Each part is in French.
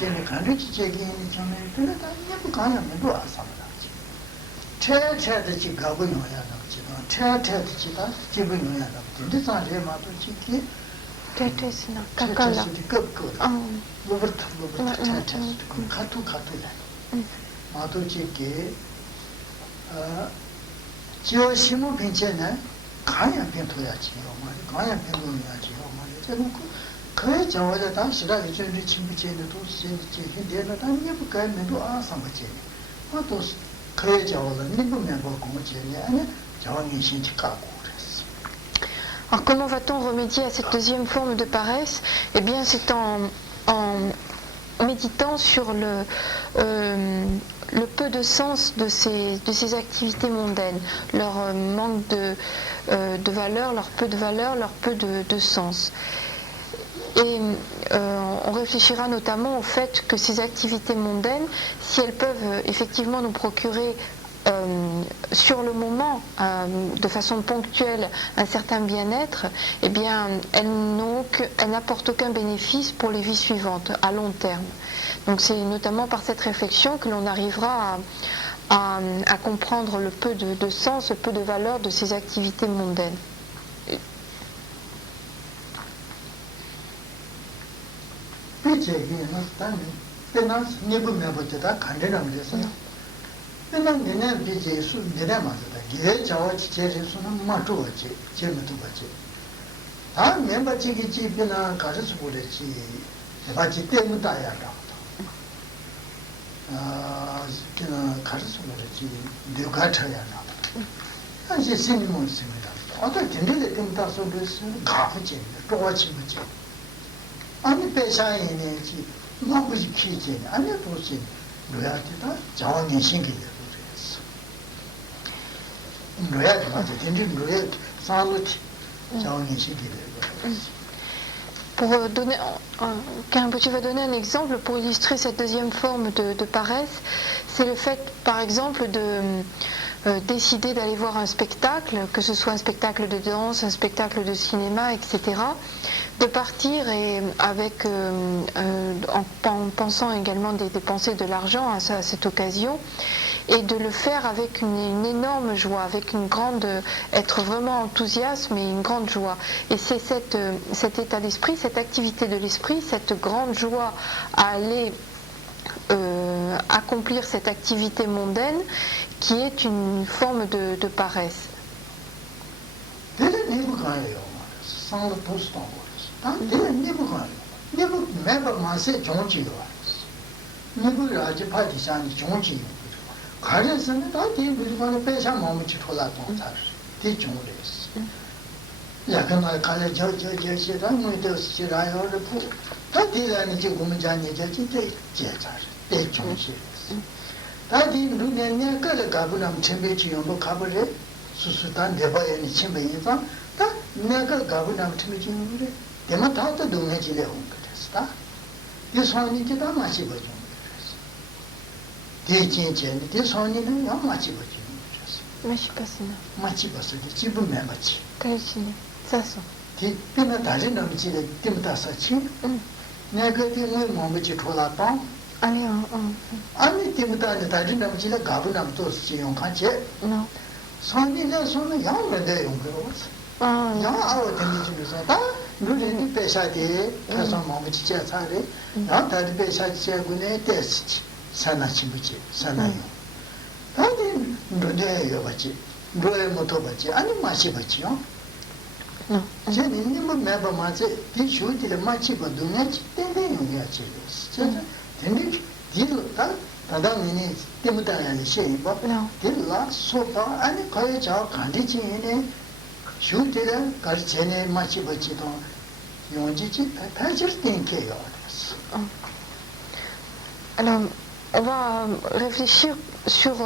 제네 간르지 제기니 좀 그러다 이거 가야 뭐 아사라지 체체듯이 가고 요야 나지만 체체듯이다 기분 요야 나 근데 사제 마도 지키 됐으나 가까라 급급 뭐부터 체체 카투야 마도 지키 지어 심은 빈체네 가야 빈토야지 가야 빈토야지 저는 그 저거에 다 시라게 전에 친구제는 또 신지인데는 다 니부 가면도 아상거지 또 그 저거는 니부면 뭐 공부제네 아니 저기 신지 갖고 그랬어. Alors comment va-t-on remédier à cette deuxième forme de paresse? Eh bien c'est en méditant sur le peu de sens de ces activités mondaines, leur manque de valeur, leur peu de valeur, leur peu de sens. Et on réfléchira notamment au fait que ces activités mondaines, si elles peuvent effectivement nous procurer sur le moment, de façon ponctuelle, un certain bien-être, eh bien, elles n'apportent aucun bénéfice pour les vies suivantes, à long terme. Donc c'est notamment par cette réflexion que l'on arrivera à comprendre le peu de sens, le peu de valeur de ces activités mondaines. 그냥 내내 비제 수 내내 맞다. 게 저와 지제수는 맞죠. 제면도 맞지. 아 멤버 지기 집이나 가르쳐 보랬지. 맞지 때문에 다야다. 그냥 가르쳐 보랬지. 누가 쳐야나. 사실 신임은 있습니다. 어떤 된데 때문에 소리스 가프지. 또와치 뭐지. 아니 배사이네지. 뭐부지 키지. 아니 도시. 노야티다. 자원이 신기해. Karimpochi va donner un exemple pour illustrer cette deuxième forme de paresse. C'est le fait, par exemple, de décider d'aller voir un spectacle, que ce soit un spectacle de danse, un spectacle de cinéma, etc. De partir et avec, en pensant également des pensées de l'argent à cette occasion, et de le faire avec une énorme joie, avec une grande, être vraiment enthousiasme et une grande joie. Et c'est cet état d'esprit, cette activité de l'esprit, cette grande joie à aller accomplir cette activité mondaine qui est une forme de paresse. 가르스는 다 뒤에서 배사 마음이 돌아가고 살지 뒤쪽에서 약간 가래 저시다 뭐도 싫어요 그리고 다 뒤에는 지금 자니 저기 제자 대중시 다 뒤에 눈에 그래 가보면 챔베지요 뭐 가버려 수수단 내봐야니 챔베이서 다 내가 가보면 챔베지요 그래 대만 다도 동해지래 온 거였다 이 소원이 다 마치 보죠 대진전 대선이는 영 맞지 보지 마치바스나 맞지바스지 집은 매 맞지 그렇지 사서 뒤에는 다른 남지를 때부터 사치 내가 그때 뭐지 돌아봐 아니요 아니 때부터 다른 남지를 가보면 또 지용 같이 선이는 손은 양면대 용거로 양 아우 되는지서 다 누리니 배사디 가서 뭐지 제사래 나 다른 배사지 제군에 됐지 사나치부지 사나요. 다들 노래요 봤지. 노래 못 봤지. 아니 마시 봤지요. 제는 뭐 매번 맞지. 비슈디를 마치 거든요. 때문에 용이야지. 진짜 되는 뒤로다 다다미니 때문에 시이버. 길라 소파 아니 거의 저 간디지네. 슈디를 가르치네 마치 봤지도 용지지 다질 땡겨요. Alors on va réfléchir sur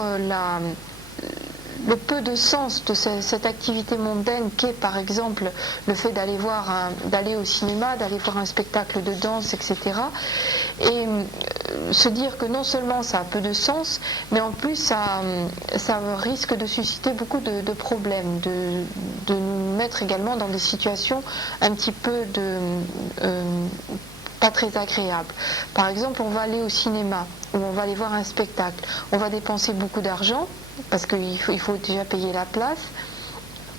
le peu de sens de cette activité mondaine qu'est par exemple le fait d'aller au cinéma, d'aller voir un spectacle de danse, etc. Et se dire que non seulement ça a peu de sens, mais en plus ça risque de susciter beaucoup de problèmes, de nous mettre également dans des situations un petit peu pas très agréable. Par exemple, on va aller au cinéma ou on va aller voir un spectacle. On va dépenser beaucoup d'argent parce qu'il faut déjà payer la place.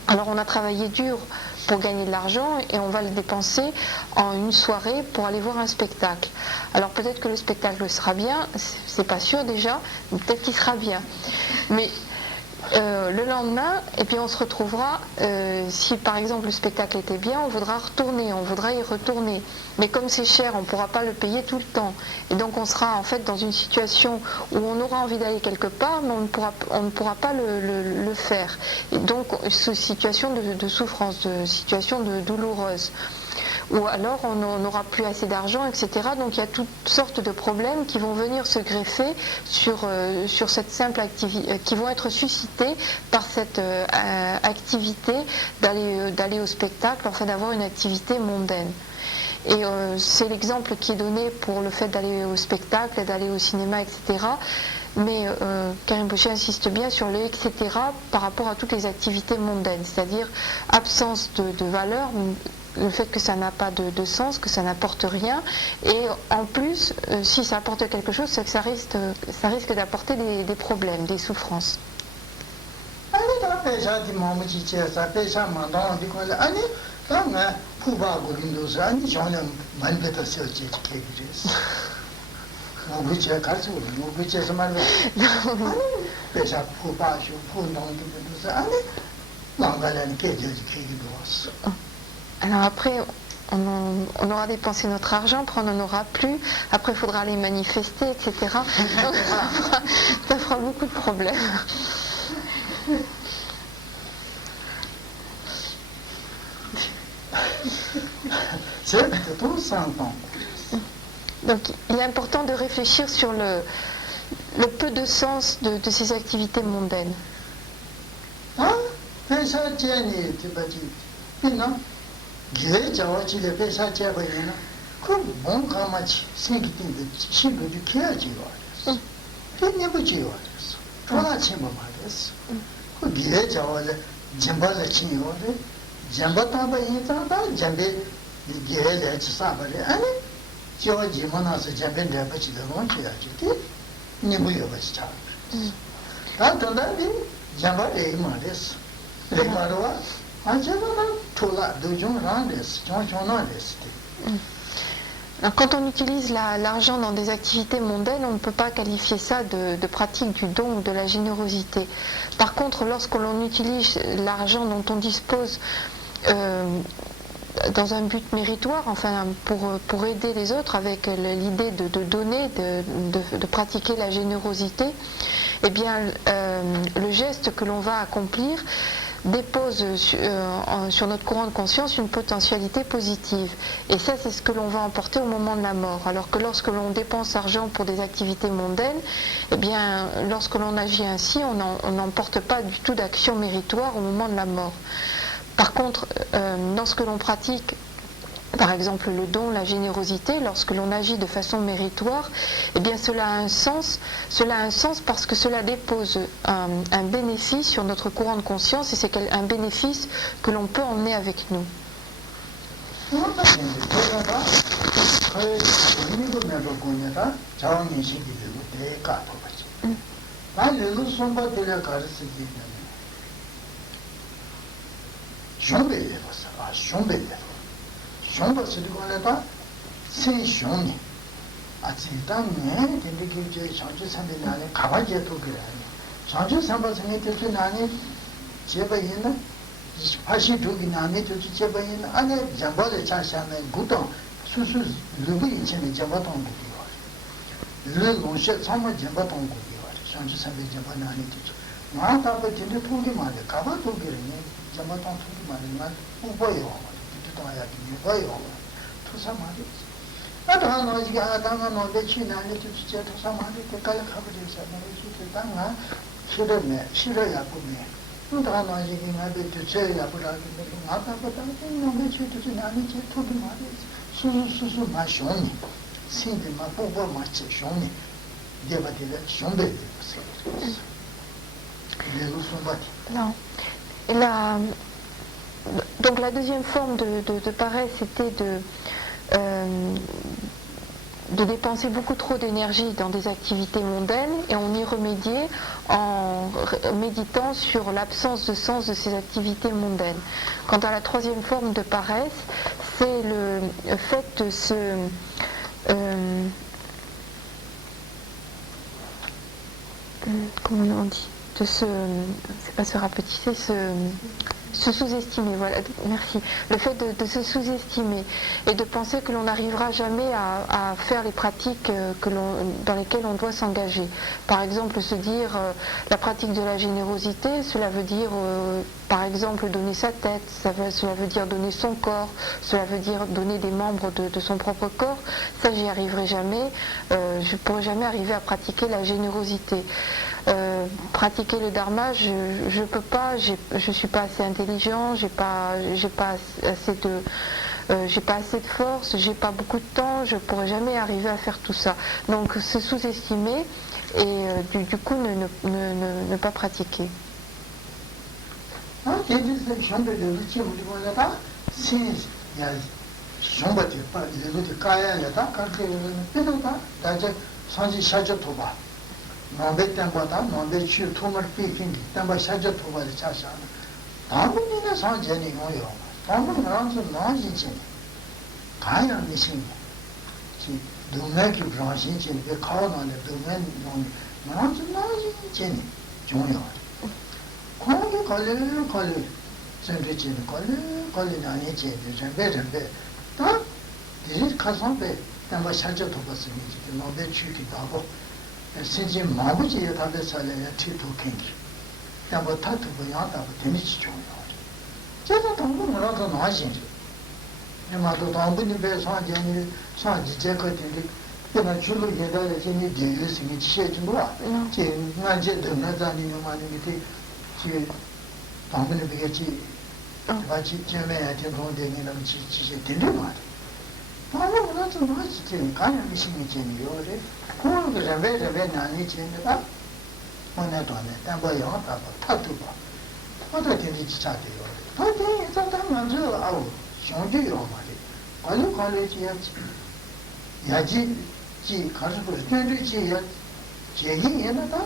Alors on a travaillé dur pour gagner de l'argent et on va le dépenser en une soirée pour aller voir un spectacle. Alors peut-être que le spectacle sera bien, c'est pas sûr déjà, mais peut-être qu'il sera bien. Mais le lendemain, et puis on se retrouvera, si par exemple le spectacle était bien, on voudra retourner, on voudra y retourner. Mais comme c'est cher, on ne pourra pas le payer tout le temps. Et donc on sera en fait dans une situation où on aura envie d'aller quelque part, mais on ne pourra pas le faire. Et donc c'est une situation de souffrance, de situation douloureuse. Ou alors on n'aura plus assez d'argent, etc. Donc il y a toutes sortes de problèmes qui vont venir se greffer sur cette simple activité, qui vont être suscités par cette activité d'aller au spectacle, enfin d'avoir une activité mondaine. Et c'est l'exemple qui est donné pour le fait d'aller au spectacle, d'aller au cinéma, etc. Mais Karim Boucher insiste bien sur le etc. par rapport à toutes les activités mondaines, c'est-à-dire absence de valeur, le fait que ça n'a pas de sens, que ça n'apporte rien, et en plus, si ça apporte quelque chose, c'est que ça risque d'apporter des problèmes, des souffrances. Alors après, on aura dépensé notre argent, après on n'en aura plus, après il faudra aller manifester, etc. Donc, ça fera beaucoup de problèmes. Donc il est important de réfléchir sur le peu de sens de ces activités mondaines. Alors, quand on utilise l'argent dans des activités mondaines, on ne peut pas qualifier ça de pratique du don ou de la générosité. Par contre, lorsque l'on utilise l'argent dont on dispose dans un but méritoire, enfin pour aider les autres, avec l'idée de donner, de pratiquer la générosité, eh bien le geste que l'on va accomplir dépose sur notre courant de conscience une potentialité positive. Et ça, c'est ce que l'on va emporter au moment de la mort. Alors que lorsque l'on dépense l'argent pour des activités mondaines, eh bien, lorsque l'on agit ainsi, on n'emporte pas du tout d'action méritoire au moment de la mort. Par contre, lorsque l'on pratique, par exemple, le don, la générosité, lorsque l'on agit de façon méritoire, eh bien cela a un sens. Cela a un sens parce que cela dépose un bénéfice sur notre courant de conscience et c'est un bénéfice que l'on peut emmener avec nous. shomba siddhikona sen shomni atsita nye tende kyuche shanchu sambe nane kaba je togira shanchu samba sange kyuche nane jeba yena pashi togi nane kyuche jeba yena ane jamba le chashame gudang susu lugu inchene jamba tongu diwari lu longshe sama jamba tongu diwari shanchu sambe jamba nane kyuche nga taba tende togi mare kaba togira nye jamba tong togi mare nga ubayo Donc la deuxième forme de paresse, c'était de dépenser beaucoup trop d'énergie dans des activités mondaines et on y remédiait en méditant sur l'absence de sens de ces activités mondaines. Quant à la troisième forme de paresse, c'est le fait de se... comment on dit, c'est pas se rapetisser, se sous-estimer, voilà, merci. Le fait de se sous-estimer et de penser que l'on n'arrivera jamais à faire les pratiques dans lesquelles on doit s'engager. Par exemple, se dire la pratique de la générosité, cela veut dire par exemple donner sa tête, cela veut dire donner son corps, cela veut dire donner des membres de son propre corps. Ça, j'y arriverai jamais. Je ne pourrai jamais arriver à pratiquer la générosité. Pratiquer le dharma, je peux pas, je suis pas assez intelligent, j'ai pas assez de force, j'ai pas beaucoup de temps, je pourrai jamais arriver à faire tout ça. Donc se sous-estimer et du coup ne pas pratiquer. nombe tempo ta nombe chu tomar pikin tempo shaja toba de chasha tamuni na sa jeni ngoyo tamuni ran so na ji chen kaya ni shin ji dume ki branchen chen be khaw na le dume no ran so na ji chen jongyo ko ge kale senri chen kale na ni chen de be ta ji khason be tempo shaja toba se ni ji nombe chu ki da go sinji mabuji tabe sale ya titu kengi yambo tatu bu yanda bu tenichi chungyo jeta tangbu murata na shinji yamato tangbu ni be sanjeni sanji jeka teni yana chulu yedaya jeni deyu singi chiye jingwa chi nganje dunga zani yamani miti chi tangbu ni bige chi bachi jeme ya jengong dengi nam chi chiye teni mati tangbu murata na shinji kanya mi shingi jeni yore 그런 게 왜 나니 지내다 오늘 돈에 담보 영업하고 타투고 어떻게 되는지 찾아요. 어떻게 일단 먼저 아우 형제요 말이 관리지야지 야지 지 가서도 전주지 야 제행이나다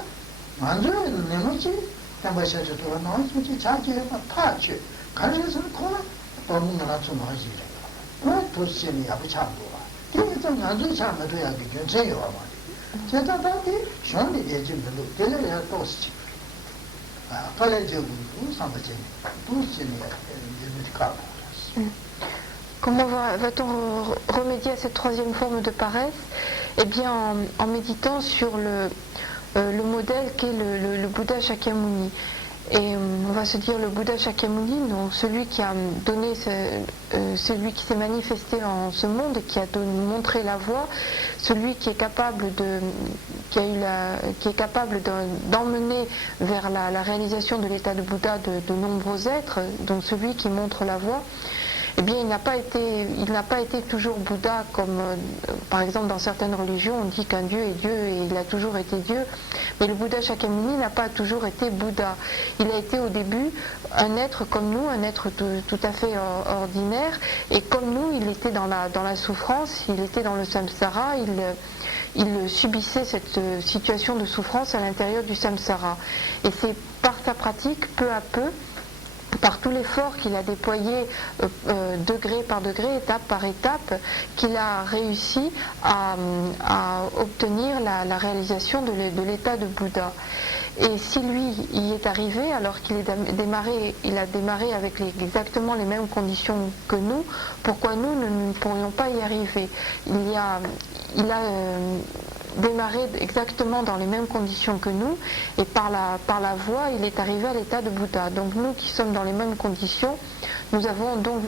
먼저 내놓지 담보셔도 나오지 자기가 타치 가서서 코나 너무 나서 나오지 뭐 도시니 아부 참고 이게 먼저 참아도 야기 괜찮아요 말이 제자다기 쇼니 예진들로 데려야 도시지 Comment va-t-on remédier à cette troisième forme de paresse? Eh bien en méditant sur le modèle qu'est le Bouddha Shakyamuni. Et on va se dire le Bouddha Shakyamuni, donc celui qui a donné, celui qui s'est manifesté en ce monde et qui a montré la voie, celui qui est capable d'emmener vers la réalisation de l'état de Bouddha de nombreux êtres, donc celui qui montre la voie. Eh bien, il n'a pas été toujours Bouddha comme, par exemple, dans certaines religions, on dit qu'un Dieu est Dieu et il a toujours été Dieu. Mais le Bouddha Shakyamuni n'a pas toujours été Bouddha. Il a été au début un être comme nous, un être tout à fait ordinaire. Et comme nous, il était dans la souffrance, il était dans le samsara, il subissait cette situation de souffrance à l'intérieur du samsara. Et c'est par sa pratique, peu à peu, par tout l'effort qu'il a déployé degré par degré, étape par étape, qu'il a réussi à obtenir la réalisation de l'état de Bouddha. Et si lui y est arrivé, alors qu'il a démarré avec exactement les mêmes conditions que nous, pourquoi nous ne pourrions pas y arriver? Il a démarré exactement dans les mêmes conditions que nous, et par la voie, il est arrivé à l'état de Bouddha. Donc nous qui sommes dans les mêmes conditions, nous avons donc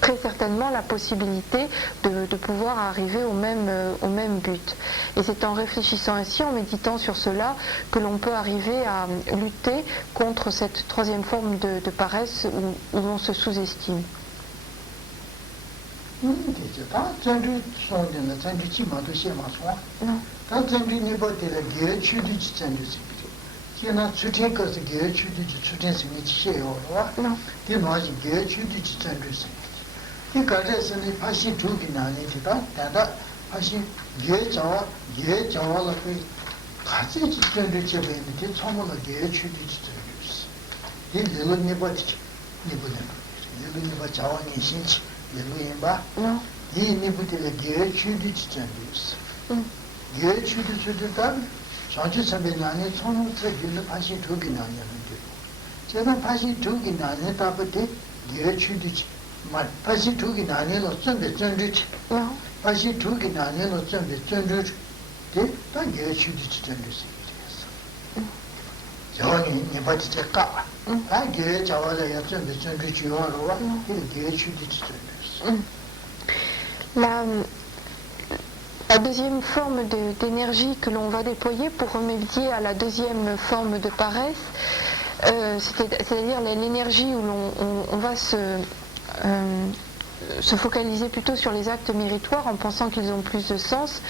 très certainement la possibilité de pouvoir arriver au même but. Et c'est en réfléchissant ainsi, en méditant sur cela, que l'on peut arriver à lutter contre cette troisième forme de paresse où l'on se sous-estime. 이 가르스니 파시 두기 나니까 다다 파시 예자와 그 같이 지전을 제베는데 처음으로 예추지 지전이었어. 이 일은 니버티 일은 자원이 신치 일은 봐. 이 니버티의 예추지 지전이었어. 예추지 지전다 전주 선배님이 총무서 일은 파시 두기 나니는데 제가 파시 두기 나니 답때 예추지 말 파시 두기 나니로 전주지. 파시 두기 나니로 전주지. 다 예추지 지전이었어. 자원이 니버티 까. 아 게 자원에 전주지 요로와 이 예추지 지전이었어. La deuxième forme d'énergie que l'on va déployer pour remédier à la deuxième forme de paresse, c'est-à-dire l'énergie où on va se focaliser plutôt sur les actes méritoires en pensant qu'ils ont plus de sens,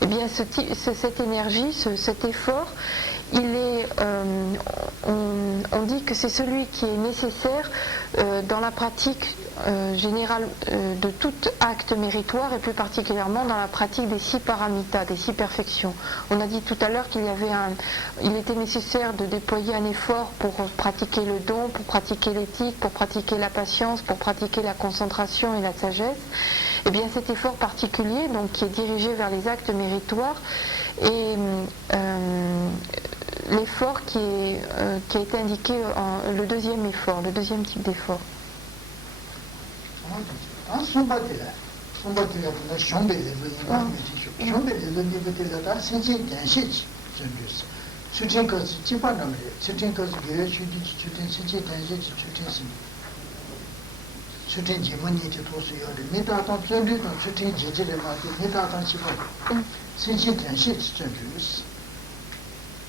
eh bien cette énergie, cet effort, on dit que c'est celui qui est nécessaire dans la pratique générale de tout acte méritoire et plus particulièrement dans la pratique des 6 paramitas, des 6 perfections. On a dit tout à l'heure il était nécessaire de déployer un effort pour pratiquer le don, pour pratiquer l'éthique, pour pratiquer la patience, pour pratiquer la concentration et la sagesse. Et bien cet effort particulier, donc qui est dirigé vers les actes méritoires, et l'effort qui a été indiqué le deuxième effort, le deuxième type d'effort.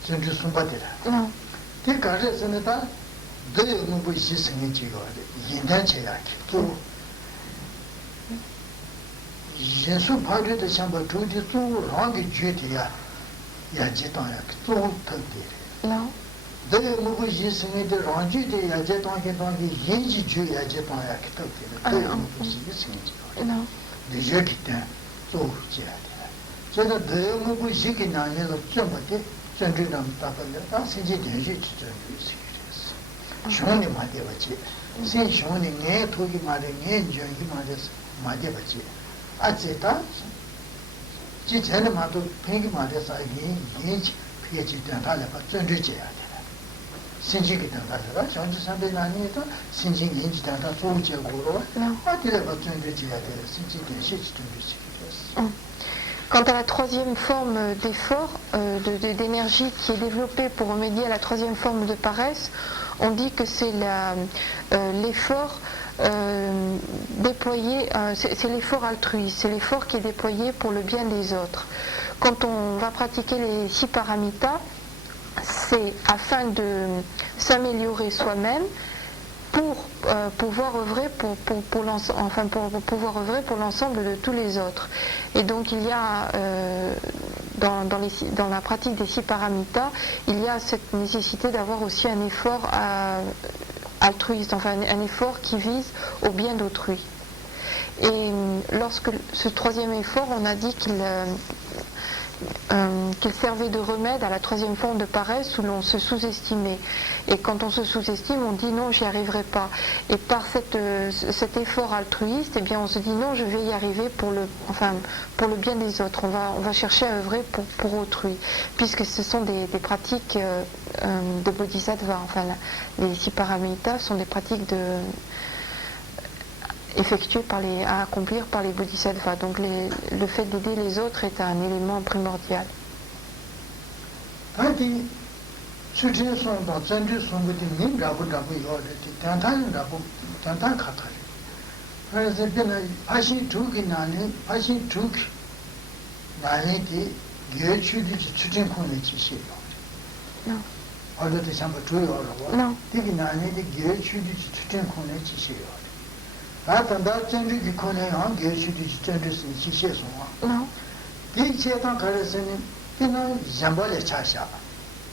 전주 숨바데라. 그 가르에서는 다 너무 보이시 생기지가 인단체야. 또 예수 파르데 참바 두디 또 랑게 주디야. 야제당야. 또 터데. 너무 보이시 생기데 랑주데 야제당게 당게 예지 주 야제당야. 터데. 너무 보이시 생기지가. 늦게때 또 지야. 제가 너무 보이시기 나면서 좀 어때? 전주남 답을 세지 대지 지전이 쇼니 마대버지 세 쇼니 내 토기 말에 내 전기 말에서 마대버지 아제다 지전에 마도 팽기 말에서 이 피해지 된다래 봐 전주지야 돼 신지기 된다라 전주 산대 나니도 신진 인지 된다 조우제고로 어디래 봐 전주지야 돼 신지 대시 지전이 됐어. Quant à la troisième forme d'effort, d'énergie qui est développée pour remédier à la troisième forme de paresse, on dit que c'est l'effort déployé, c'est l'effort altruiste, c'est l'effort qui est déployé pour le bien des autres. Quand on va pratiquer les 6 paramitas, c'est afin de s'améliorer soi-même, pour pouvoir œuvrer pour pouvoir œuvrer pour l'ensemble de tous les autres. Et donc il y a dans la pratique des 6 paramitas, il y a cette nécessité d'avoir aussi un effort altruiste, enfin un effort qui vise au bien d'autrui. Et lorsque ce troisième effort, on a dit qu'il servait de remède à la troisième forme de paresse où l'on se sous-estimait. Et quand on se sous-estime, on dit non, j'y arriverai pas. Et par cet effort altruiste, eh bien, on se dit non, je vais y arriver pour le bien des autres. On va chercher à œuvrer pour autrui, puisque ce sont des pratiques de bodhisattva. Enfin, les 6 paramitas sont des pratiques effectuées à accomplir par les bodhisattvas. Donc le fait d'aider les autres est un élément primordial. Non. 아단다 전주기 코네 한 게슈디 전주스 지시에서와 이 제단 가르스는 이나 잠벌에 차샤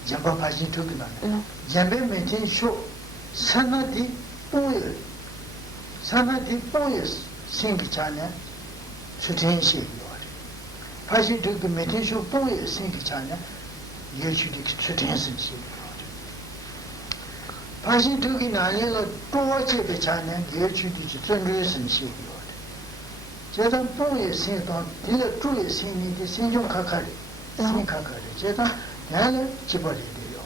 잠벌 파지 두기나 잠베 메틴 쇼 산나디 뽀예 생기잖아. 수ten시 다시 그 메테쇼 뽕에 생기잖아. 예주디 수ten시 다시 그게 나니라 또와체베 자네 예주디 전류선시 제가 뽕에 생던 딜레 쪽에 생기는데 생존 가까이 생각하래. 제가 나는 집어야 돼요.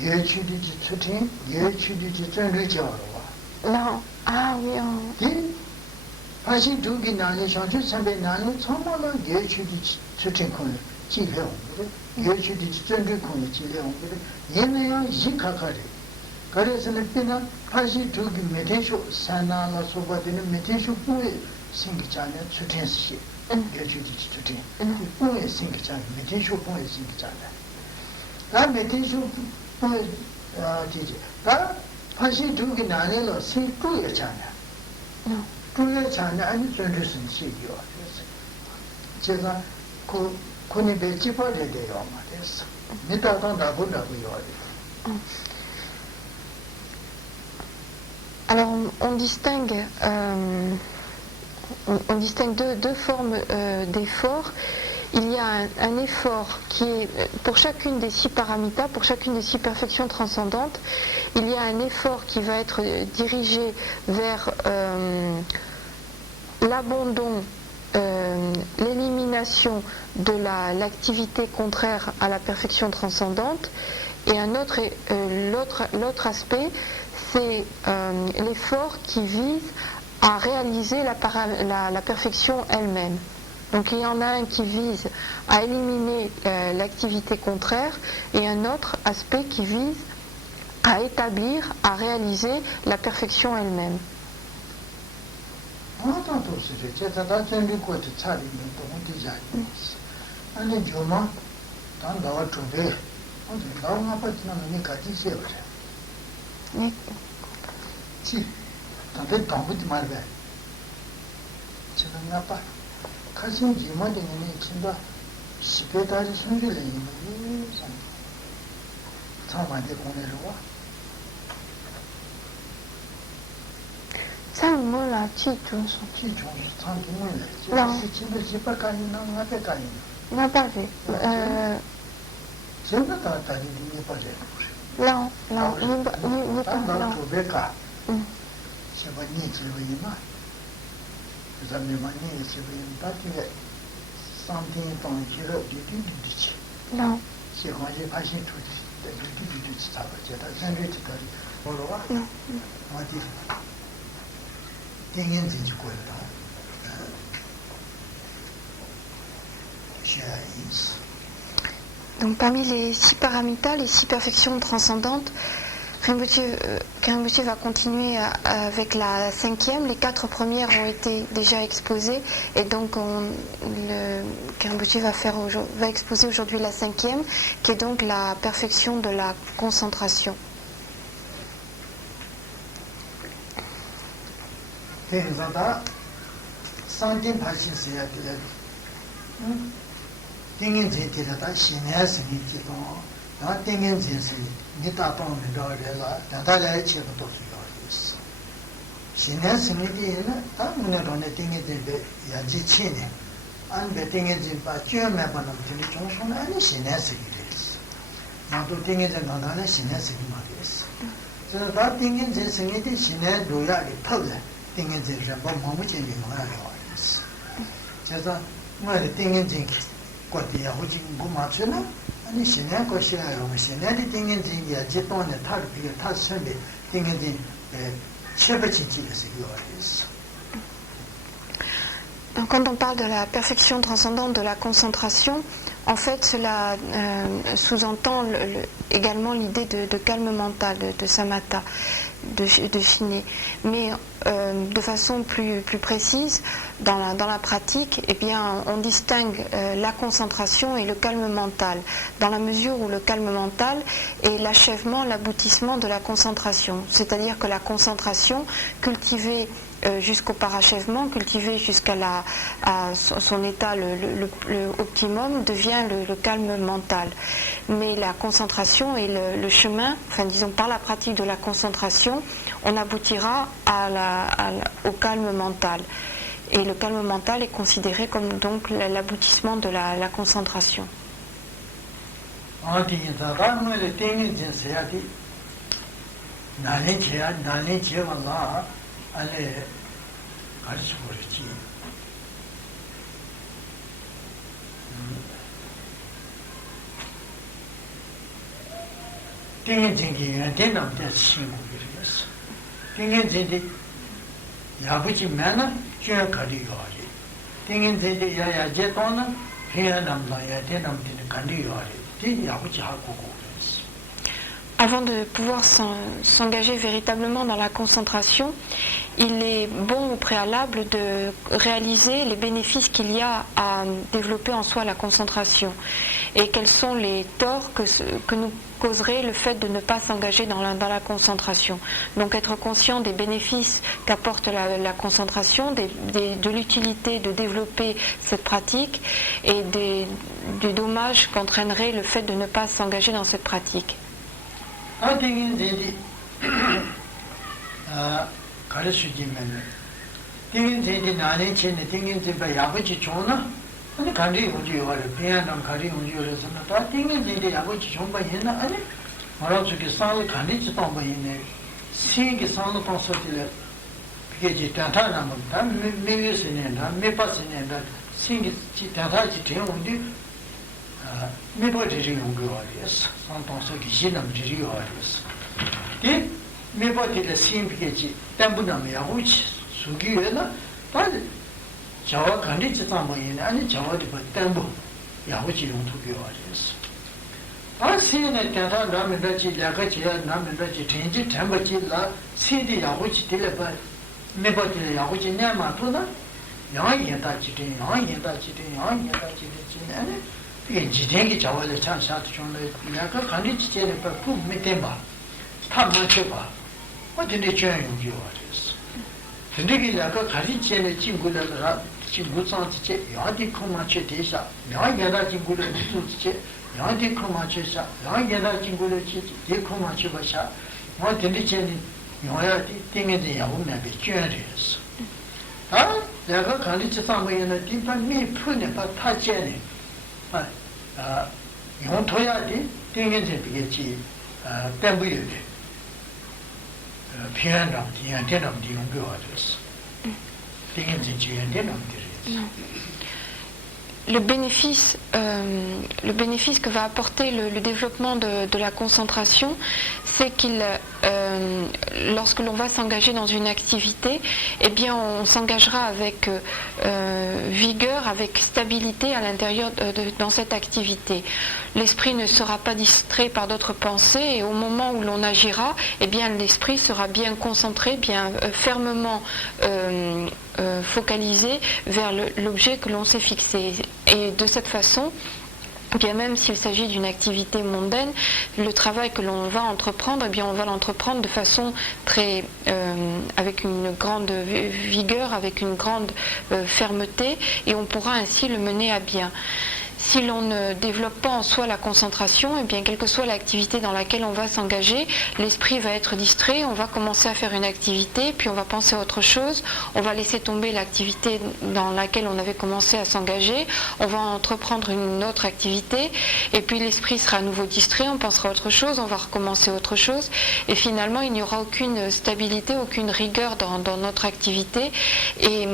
예주디 수ten 예주디 전류죠. Non. Ah oui. 예? 다시 두기 나니 상주 선배 나는 정말로 예주디 수ten콘 지해요. 예주디 전류콘 지해요. 얘네야 이카카래. 그래서는 비나 다시 두기 메테쇼 산나라 소바되는 메테쇼 뿌에 생기잖아요. 수ten시 예주디 수ten 뿌에 생기잖아요. 메테쇼 뿌에 생기잖아요. 다 메테쇼 뿌에 지지. 다 다시 두기 나니로 생두였잖아요. 두였잖아요. 아니 전류선시요. 제가 그니 배치버려야 돼요. 말했어. 미다도 나본다고요. Alors on distingue deux formes d'efforts. Il y a un effort qui est, pour chacune des 6 paramitas, pour chacune des 6 perfections transcendantes, il y a un effort qui va être dirigé vers l'abandon, l'élimination de l'activité contraire à la perfection transcendante, et l'autre aspect, c'est l'effort qui vise à réaliser la perfection elle-même. Donc il y en a un qui vise à éliminer l'activité contraire et un autre aspect qui vise à établir, à réaliser la perfection elle-même. 가슴 지마되는 친다 시베다리 순주를 있는 참만데 공내로 와 참몰라 치중소 참 정말 집에 집까지 나가게 가니 나빠지 전부 다 다니는 게 빠져 non ni pas 베카 제가 니 집에 있나 zamemani sebelum tadi something from here did non sequence passion to did start jadi sendiri tadi follow motif ingin juga donc parmi les 6 paramitas, les 6 perfections transcendantes, Rinpoché va continuer avec la 5e. Les 4 premières ont été déjà exposées et donc Rinpoché va exposer aujourd'hui la 5e, qui est donc la perfection de la concentration. Nita tong la dadala che to su Sine siniti ta mune ron ne tingi de ya ji chine an be tingi jin pa chue me pa nam tin chong shon ani sine siniti ma to tingi de na na sine siniti ma des so ta tingi jin siniti sine do ya li thole tingi jin ja ba mo mu chen ni ma ya wa des je ta ma de tingi jin ko ti ya ho jin bu ma chuna 아니 신의 것이라요. 신의 띵인지 야지동에 탈비가 탈선비 띵인지 최배치지에서 요리스. Quand on parle de la perfection transcendante de la concentration, en fait cela sous-entend également l'idée de calme mental, de samatha, de shiné. Mais de façon plus précise, dans la pratique, eh bien, on distingue la concentration et le calme mental, dans la mesure où le calme mental est l'achèvement, l'aboutissement de la concentration. C'est-à-dire que la concentration, cultivée jusqu'au parachèvement, cultivé jusqu'à son état le optimum, devient le calme mental. Mais la concentration et le chemin, enfin disons par la pratique de la concentration, on aboutira au calme mental. Et le calme mental est considéré comme donc l'aboutissement de la concentration. Avant de pouvoir s'engager véritablement dans la concentration, il est bon au préalable de réaliser les bénéfices qu'il y a à développer en soi la concentration et quels sont les torts que nous causerait le fait de ne pas s'engager dans la concentration. Donc être conscient des bénéfices qu'apporte la concentration, de l'utilité de développer cette pratique et des dommages qu'entraînerait le fait de ne pas s'engager dans cette pratique. Jawa kandi chitsambo yinne, ani Jawa dipa tembo yahuchi yungtu kiwa res. Sine tenta namindachi, lakachi ya namindachi, tenji tembachi la, sidi yahuchi tilepa, mipa tile yahuchi nyama tuna, yang yenda chiten, yang yenda chiten, yang yenda chiten, ani, piki jitengi Jawa le chan shatu chunla, laka kandi chichene pa pu mitemba, tam mancheba, wadine chen yungkiwa res. Tendeki laka kari chene chingula la, Chinguzang Tiche, Yadi Kuma Chetesha, Yada Jingula Tiche, Yadi Kuma Chesha, Yada Jingula Chit, Dekuma Chibasha, what did it Yoya thing in the Yahoo be curious. Ah, there are college somewhere in a deeper me pune, but Tacheni. Yontoyadi, thing in the Pigachi, Tembuye, Piano, the antenna of the young girls. Le bénéfice que va apporter le développement de la concentration, c'est qu'il, lorsque l'on va s'engager dans une activité, eh bien, on s'engagera avec vigueur, avec stabilité à l'intérieur dans cette activité. L'esprit ne sera pas distrait par d'autres pensées et au moment où l'on agira, eh bien, l'esprit sera bien concentré, bien fermement focalisé vers l'objet que l'on s'est fixé. Et de cette façon, bien même s'il s'agit d'une activité mondaine, le travail que l'on va entreprendre, eh bien on va l'entreprendre de façon très, avec une grande vigueur, avec une grande fermeté, et on pourra ainsi le mener à bien. Si l'on ne développe pas en soi la concentration, eh bien, quelle que soit l'activité dans laquelle on va s'engager, l'esprit va être distrait, on va commencer à faire une activité, puis on va penser à autre chose, on va laisser tomber l'activité dans laquelle on avait commencé à s'engager, on va entreprendre une autre activité, et puis l'esprit sera à nouveau distrait, on pensera à autre chose, on va recommencer autre chose, et finalement il n'y aura aucune stabilité, aucune rigueur dans notre activité, et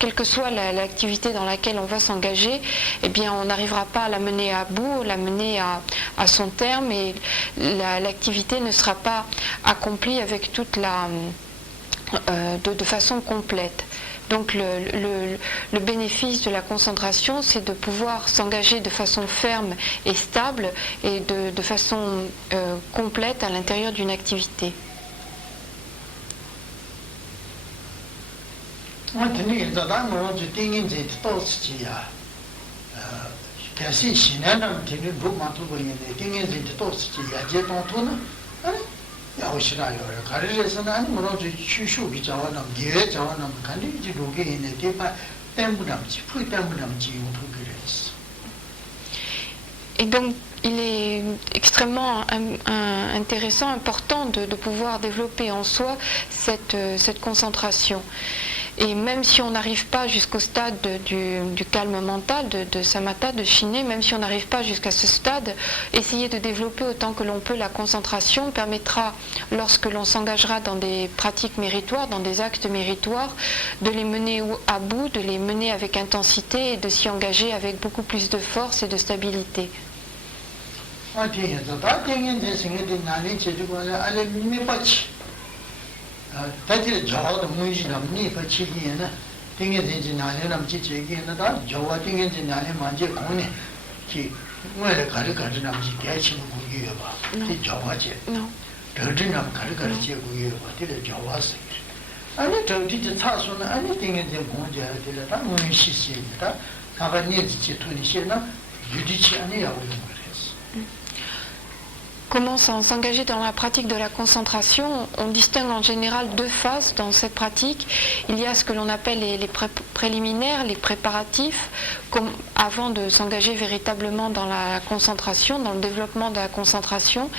quelle que soit l'activité dans laquelle on va s'engager, eh bien, on n'arrivera pas à la mener à bout, la mener à son terme, et l'activité ne sera pas accomplie avec toute de façon complète. Donc le bénéfice de la concentration, c'est de pouvoir s'engager de façon ferme et stable et de façon complète à l'intérieur d'une activité. 야오시라요. 가르에서는 아니 뭐로 추슈기 자원은 기회 자원은 간디지 로게 있는 데파 땜부담지 풀 땜부담지 이것도 그랬어. Et donc, il est extrêmement intéressant, important de pouvoir développer en soi cette concentration. Et même si on n'arrive pas jusqu'au stade du calme mental, de samatha, de shiné, même si on n'arrive pas jusqu'à ce stade, essayer de développer autant que l'on peut la concentration permettra, lorsque l'on s'engagera dans des pratiques méritoires, dans des actes méritoires, de les mener à bout, de les mener avec intensité et de s'y engager avec beaucoup plus de force et de stabilité. 다들 저하고 문제 남니 버치기에는 땡겨진지 나네 남지 제기에는 다 저와 땡겨진지 나네 만지 공네 기 뭐를 가르가르 남지 개치고 구기여 봐. 이 저와지. 더든남 가르가르 제 구기여 봐. 되게 저와서. 아니 저기 차소는 아니 땡겨진 공제야 되다 문이 시시다. 가가니 지토니 시나 유지치 아니야고 그랬어. Comment s'engager dans la pratique de la concentration? On distingue en général deux phases dans cette pratique. Il y a ce que l'on appelle les préliminaires, les préparatifs, comme avant de s'engager véritablement dans la concentration, dans le développement de la concentration.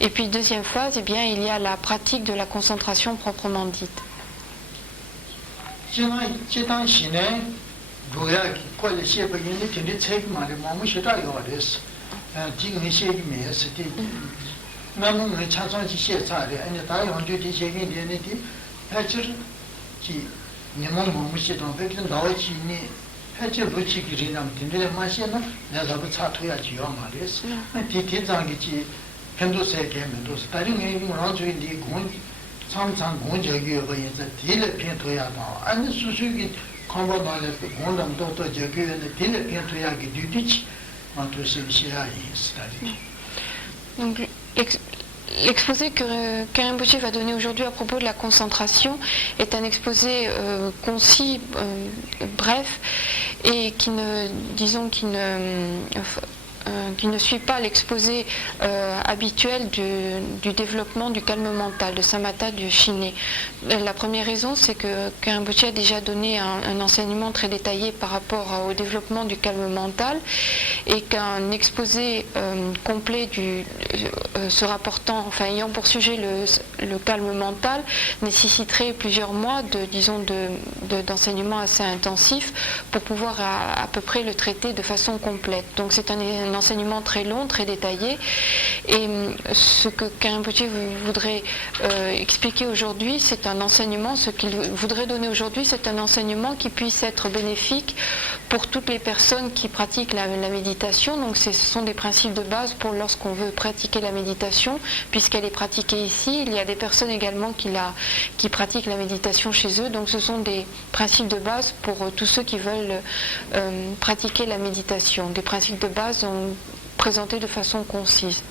Et puis deuxième phase, eh bien, il y a la pratique de la concentration proprement dite. 나는 차선지 시에차래 아니 다른 원주디 제기되는데 패치를 지 님은 몸무시도 백든 나오지니 패치 루치기리나 근데 마시나 내가 그 차토야지요 말이었어. 디디장기지 편도세계면도 다른 게 뭐라주인디 공 참참 공적이여 버려서 딜을 편토야다. 아니 수수기 컴보나를 공담도 또 저기에는 딜을 편토야기 뒤뒤치 Donc, l'exposé que Karimpoché va donner aujourd'hui à propos de la concentration est un exposé concis, bref, et qui ne suit pas l'exposé habituel du développement du calme mental, de samatha, du shiné. La première raison, c'est que Karimpoché a déjà donné un enseignement très détaillé par rapport au développement du calme mental, et qu'un exposé complet se rapportant, enfin ayant pour sujet le calme mental, nécessiterait plusieurs mois d'enseignement assez intensif pour pouvoir à peu près le traiter de façon complète. Donc c'est un enseignement très long, très détaillé, et ce que Karimpoché voudrait expliquer aujourd'hui, c'est un enseignement, ce qu'il voudrait donner aujourd'hui, c'est un enseignement qui puisse être bénéfique pour toutes les personnes qui pratiquent la méditation. Donc ce sont des principes de base pour lorsqu'on veut pratiquer la méditation, puisqu'elle est pratiquée ici. Il y a des personnes également qui pratiquent la méditation chez eux, donc ce sont des principes de base pour tous ceux qui veulent pratiquer la méditation, des principes de base présentés de façon concise.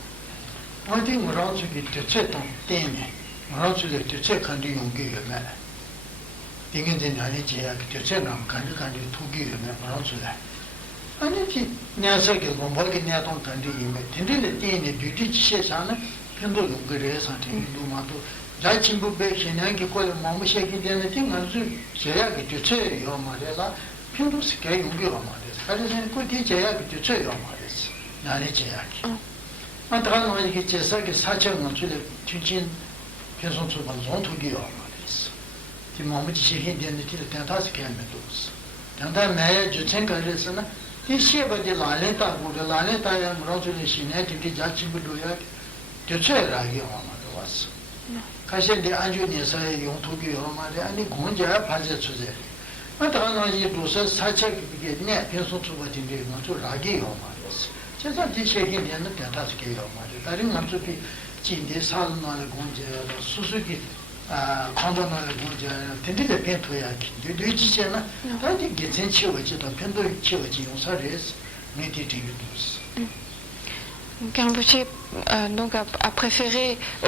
Karimpoché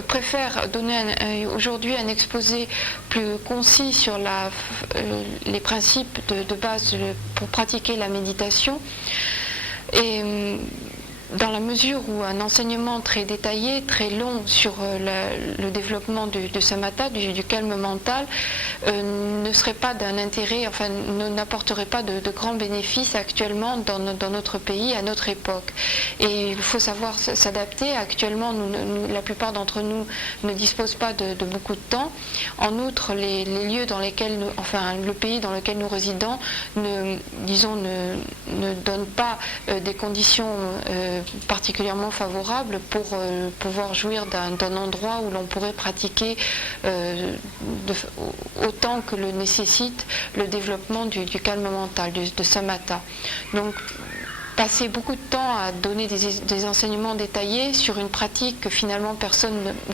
préfère donner aujourd'hui un exposé plus concis sur les principes de base pour pratiquer la méditation. Et dans la mesure où un enseignement très détaillé, très long sur le développement de samatha, du calme mental, ne serait pas d'un intérêt, enfin n'apporterait pas de grands bénéfices actuellement dans notre pays, à notre époque. Et il faut savoir s'adapter. Actuellement, la plupart d'entre nous ne disposent pas de beaucoup de temps. En outre, les lieux dans lesquels le pays dans lequel nous résidons ne donnent pas des conditions particulièrement favorable pour pouvoir jouir d'un endroit où l'on pourrait pratiquer autant que le nécessite le développement du calme mental, de samatha. Donc, passer beaucoup de temps à donner des enseignements détaillés sur une pratique que finalement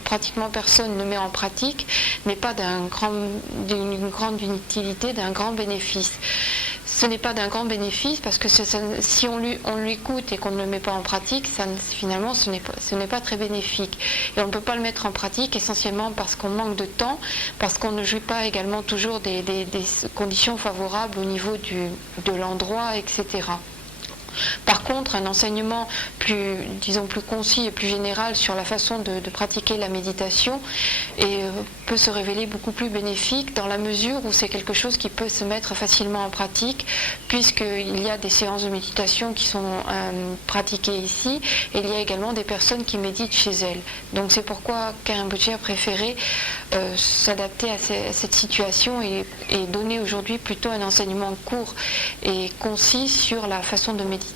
pratiquement personne ne met en pratique, n'est pas d'une grande utilité, d'un grand bénéfice. Ce n'est pas d'un grand bénéfice parce que si on l'écoute et qu'on ne le met pas en pratique, finalement ce n'est pas très bénéfique. Et on ne peut pas le mettre en pratique essentiellement parce qu'on manque de temps, parce qu'on ne jouit pas également toujours des conditions favorables au niveau de l'endroit, etc. Par contre, un enseignement plus concis et plus général sur la façon de pratiquer la méditation peut se révéler beaucoup plus bénéfique dans la mesure où c'est quelque chose qui peut se mettre facilement en pratique, puisqu'il y a des séances de méditation qui sont pratiquées ici, et il y a également des personnes qui méditent chez elles. Donc c'est pourquoi Khenpo a préféré s'adapter à cette situation et donner aujourd'hui plutôt un enseignement court et concis sur la façon de méditer.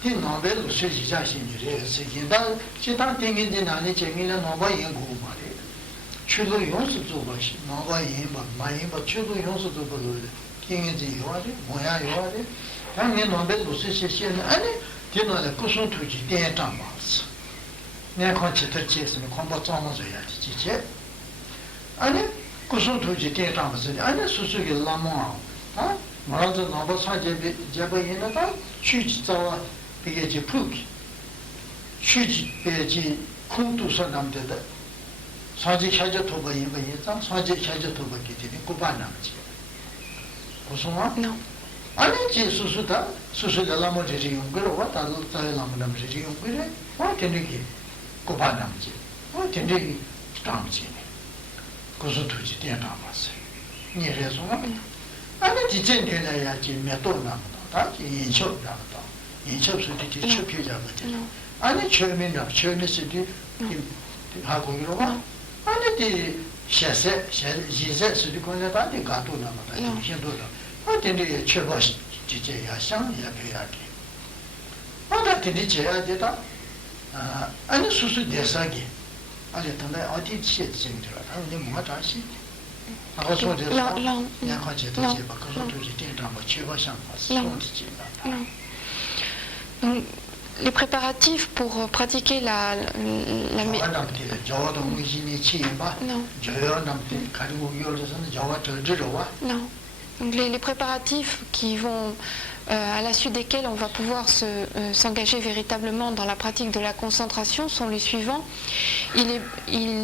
Ti nāmbēl sē jīchā shīngi rē, sē kīndā, chī tāng tēngi dī nāni chēngi nā nāmbā yīng gu mā rē. Chūdō yōng sū tsū bā shī, nāmbā yīng bā, mā yīng bā, chūdō yōng sū tsū bā lō rē, tēngi dī yō rē, mōyā yō rē. Tāng nē nāmbēl sē shē shē nā, anī, tī nā rē kūsū tū jī tēng tāng mā sī. Nē khuā chī tā chē sī nā, khuā mbā tsā mā sō yā tī chī chē. Anī, kūsū tū jī tēng tāng mā sī, anī sū sū kī lā mō ā, mā rā tsā nāmbā sā jē bā yī nā tā, chū jī tsā wā, 비게지 푸기 취지 베지 쿵두서 남데다 사지 샤저 토바 임바이자 사지 샤저 토바 기티니 고바 남지 고소마 No. 아니지 수수다 수수달라 모지지 용거로 왔다 놓다에 남지 용거래 와 텐데기 고바 남지 와 텐데기 남지 고소 투지 대나 봤어 니래서 아니 지전되냐 지 몇도 남다 인쇼 남다 인첩수들이 추피자거든. 아니 처음에는 처음에서도 하고 이러고 아니 샤세 지제 수도 거기다 대 가도 남았다. 신도다. 어떤데 최고 지제 야상 야배야기. 어떤데 제야 되다. 아니 수수 대사기. 아니 단다 어디 지에 생들어. 아니 뭐가 다시 하고 소리서 약간 제대로 바꿔서 도지 된다 뭐 최고 상황 Les préparatifs pour pratiquer la Non. Donc les préparatifs qui vont à la suite desquels on va pouvoir s'engager véritablement dans la pratique de la concentration sont les suivants. Il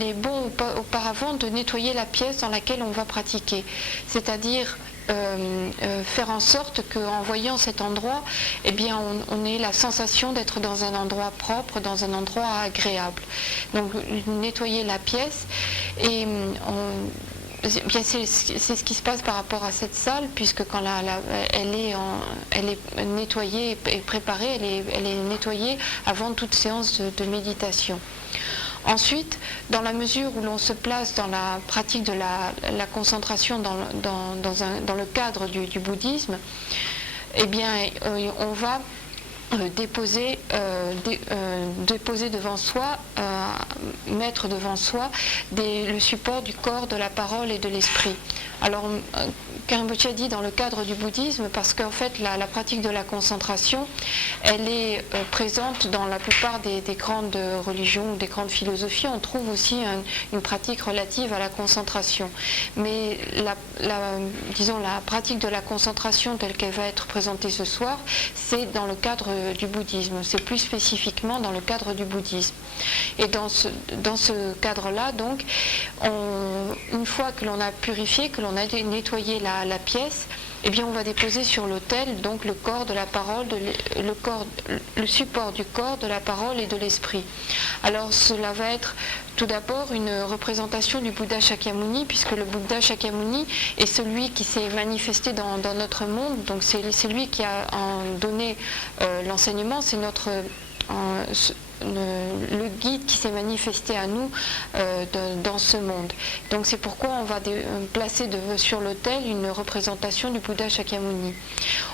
est bon auparavant de nettoyer la pièce dans laquelle on va pratiquer, c'est-à-dire faire en sorte qu'en voyant cet endroit, eh bien, on ait la sensation d'être dans un endroit propre, dans un endroit agréable. Donc nettoyer la pièce et bien, c'est ce qui se passe par rapport à cette salle, puisque quand elle est nettoyée et préparée, elle est nettoyée avant toute séance de méditation. Ensuite, dans la mesure où l'on se place dans la pratique de la concentration dans le cadre du bouddhisme, eh bien, on va déposer devant soi mettre devant soi le support du corps, de la parole et de l'esprit. Alors, Rinpoche dit dans le cadre du bouddhisme, parce qu'en fait la pratique de la concentration, elle est présente dans la plupart des grandes religions, des grandes philosophies. On trouve aussi une pratique relative à la concentration. Mais disons la pratique de la concentration telle qu'elle va être présentée ce soir, c'est dans le cadre du bouddhisme. C'est plus spécifiquement dans le cadre du bouddhisme. Et dans ce cadre-là, donc, une fois que l'on a purifié, que l'on a nettoyé la pièce, eh bien on va déposer sur l'autel donc le corps de la parole, le support du corps, de la parole et de l'esprit. Alors cela va être tout d'abord une représentation du Bouddha Shakyamuni, puisque le Bouddha Shakyamuni est celui qui s'est manifesté dans notre monde, donc c'est lui qui a donné l'enseignement, c'est le guide qui s'est manifesté à nous dans ce monde. Donc c'est pourquoi on va placer sur l'autel une représentation du Bouddha Shakyamuni.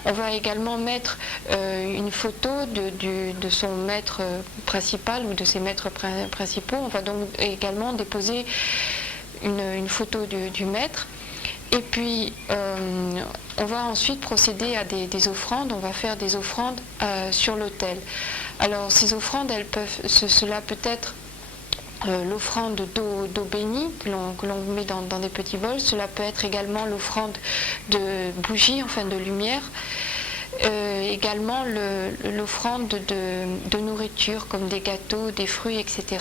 On va également mettre une photo de son maître principal ou de ses maîtres principaux. On va donc également déposer une photo du maître. Et puis, on va ensuite procéder à des offrandes. On va faire des offrandes sur l'autel. Alors, ces offrandes, cela peut être l'offrande d'eau bénie que l'on met dans des petits bols. Cela peut être également l'offrande de bougies, enfin de lumière. Également l'offrande de nourriture, comme des gâteaux, des fruits, etc.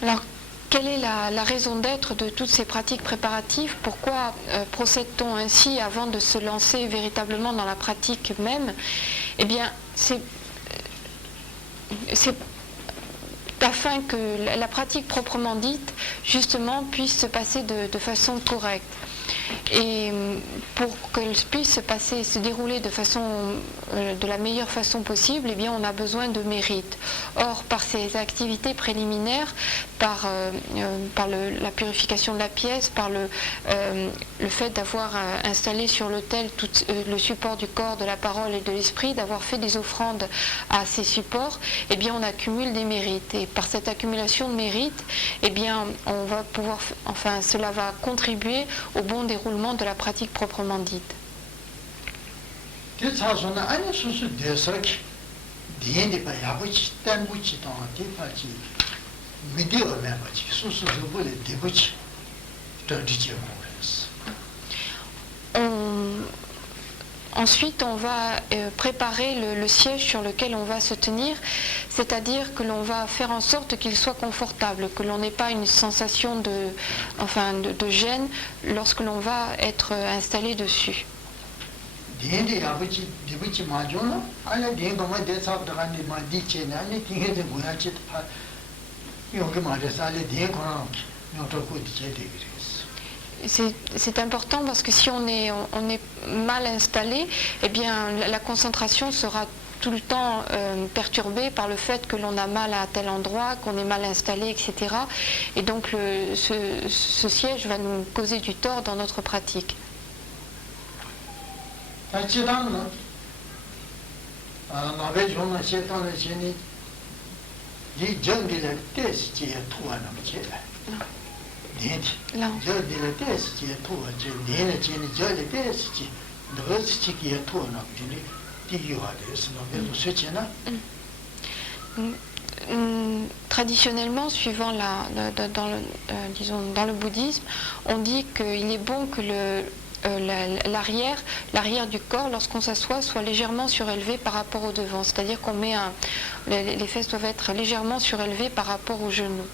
Alors, quelle est la raison d'être de toutes ces pratiques préparatives? Pourquoi procède-t-on ainsi avant de se lancer véritablement dans la pratique même? Eh bien, c'est afin que la pratique proprement dite, justement, puisse se passer de façon correcte. Et pour qu'elle puisse se dérouler de la meilleure façon possible, eh bien, on a besoin de mérite. Or, par ces activités préliminaires, par la purification de la pièce, par le fait d'avoir installé sur l'autel tout le support du corps, de la parole et de l'esprit, d'avoir fait des offrandes à ces supports, eh bien, on accumule des mérites. Et par cette accumulation de mérites, eh bien, on va pouvoir, cela va contribuer au bon déroulement de la pratique proprement dite. Ensuite, on va préparer le siège sur lequel on va se tenir, c'est-à-dire que l'on va faire en sorte qu'il soit confortable, que l'on n'ait pas une sensation de gêne lorsque l'on va être installé dessus. C'est important parce que si on est mal installé, eh bien la concentration sera tout le temps perturbée par le fait que l'on a mal à tel endroit, qu'on est mal installé, etc. Et donc ce siège va nous causer du tort dans notre pratique. Traditionnellement, suivant dans le bouddhisme, on dit qu'il est bon que l'arrière du corps, lorsqu'on s'assoit, soit légèrement surélevé par rapport au devant. C'est-à-dire qu'on met les fesses doivent être légèrement surélevées par rapport aux genoux.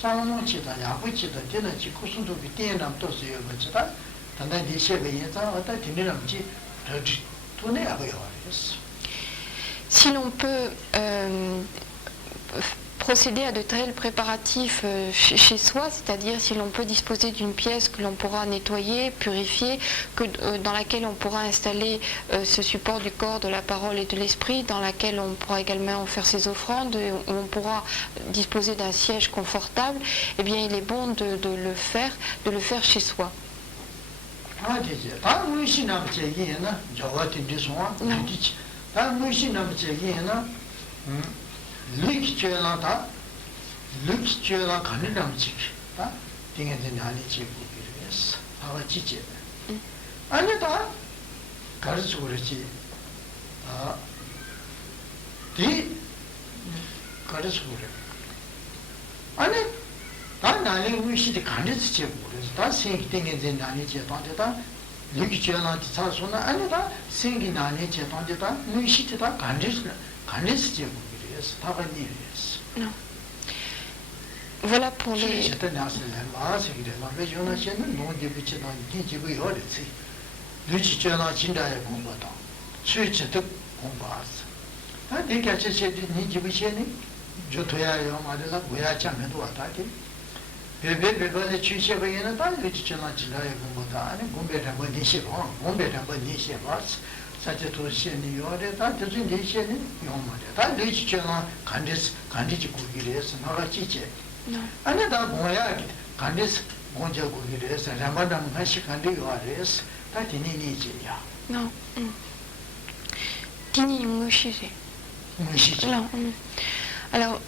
상몽치다 야부치다 되는지 구순도비 때남 또서요 버지다 단단히 셰베예자 왔다 되는지 돈에 하고요. Si l'on peut procéder à de tels préparatifs chez soi, c'est-à-dire si l'on peut disposer d'une pièce que l'on pourra nettoyer, purifier, dans laquelle on pourra installer ce support du corps, de la parole et de l'esprit, dans laquelle on pourra également faire ses offrandes, où on pourra disposer d'un siège confortable, eh bien il est bon de le faire chez soi. 룩스죄랑 가는 남직 다 딩에는 아니 지고 비르스 아와 지제 아니다 가르쳐 그러지 디 가르쳐 그래 아니 다 나리 위시디 가르쳐 제 그래서 다 생기 딩에는 아니 제 동대다 룩스죄랑 사소나 아니다 생기 나니 제 동대다 위시디다 가르쳐 제 그래서 다가 니스 Voilà pour les... 아니다 뭐야 간데스 공자 고기래서 라마담 같이 간데 요아레스 다 디니니지야. Non. Dini mushije. Alors,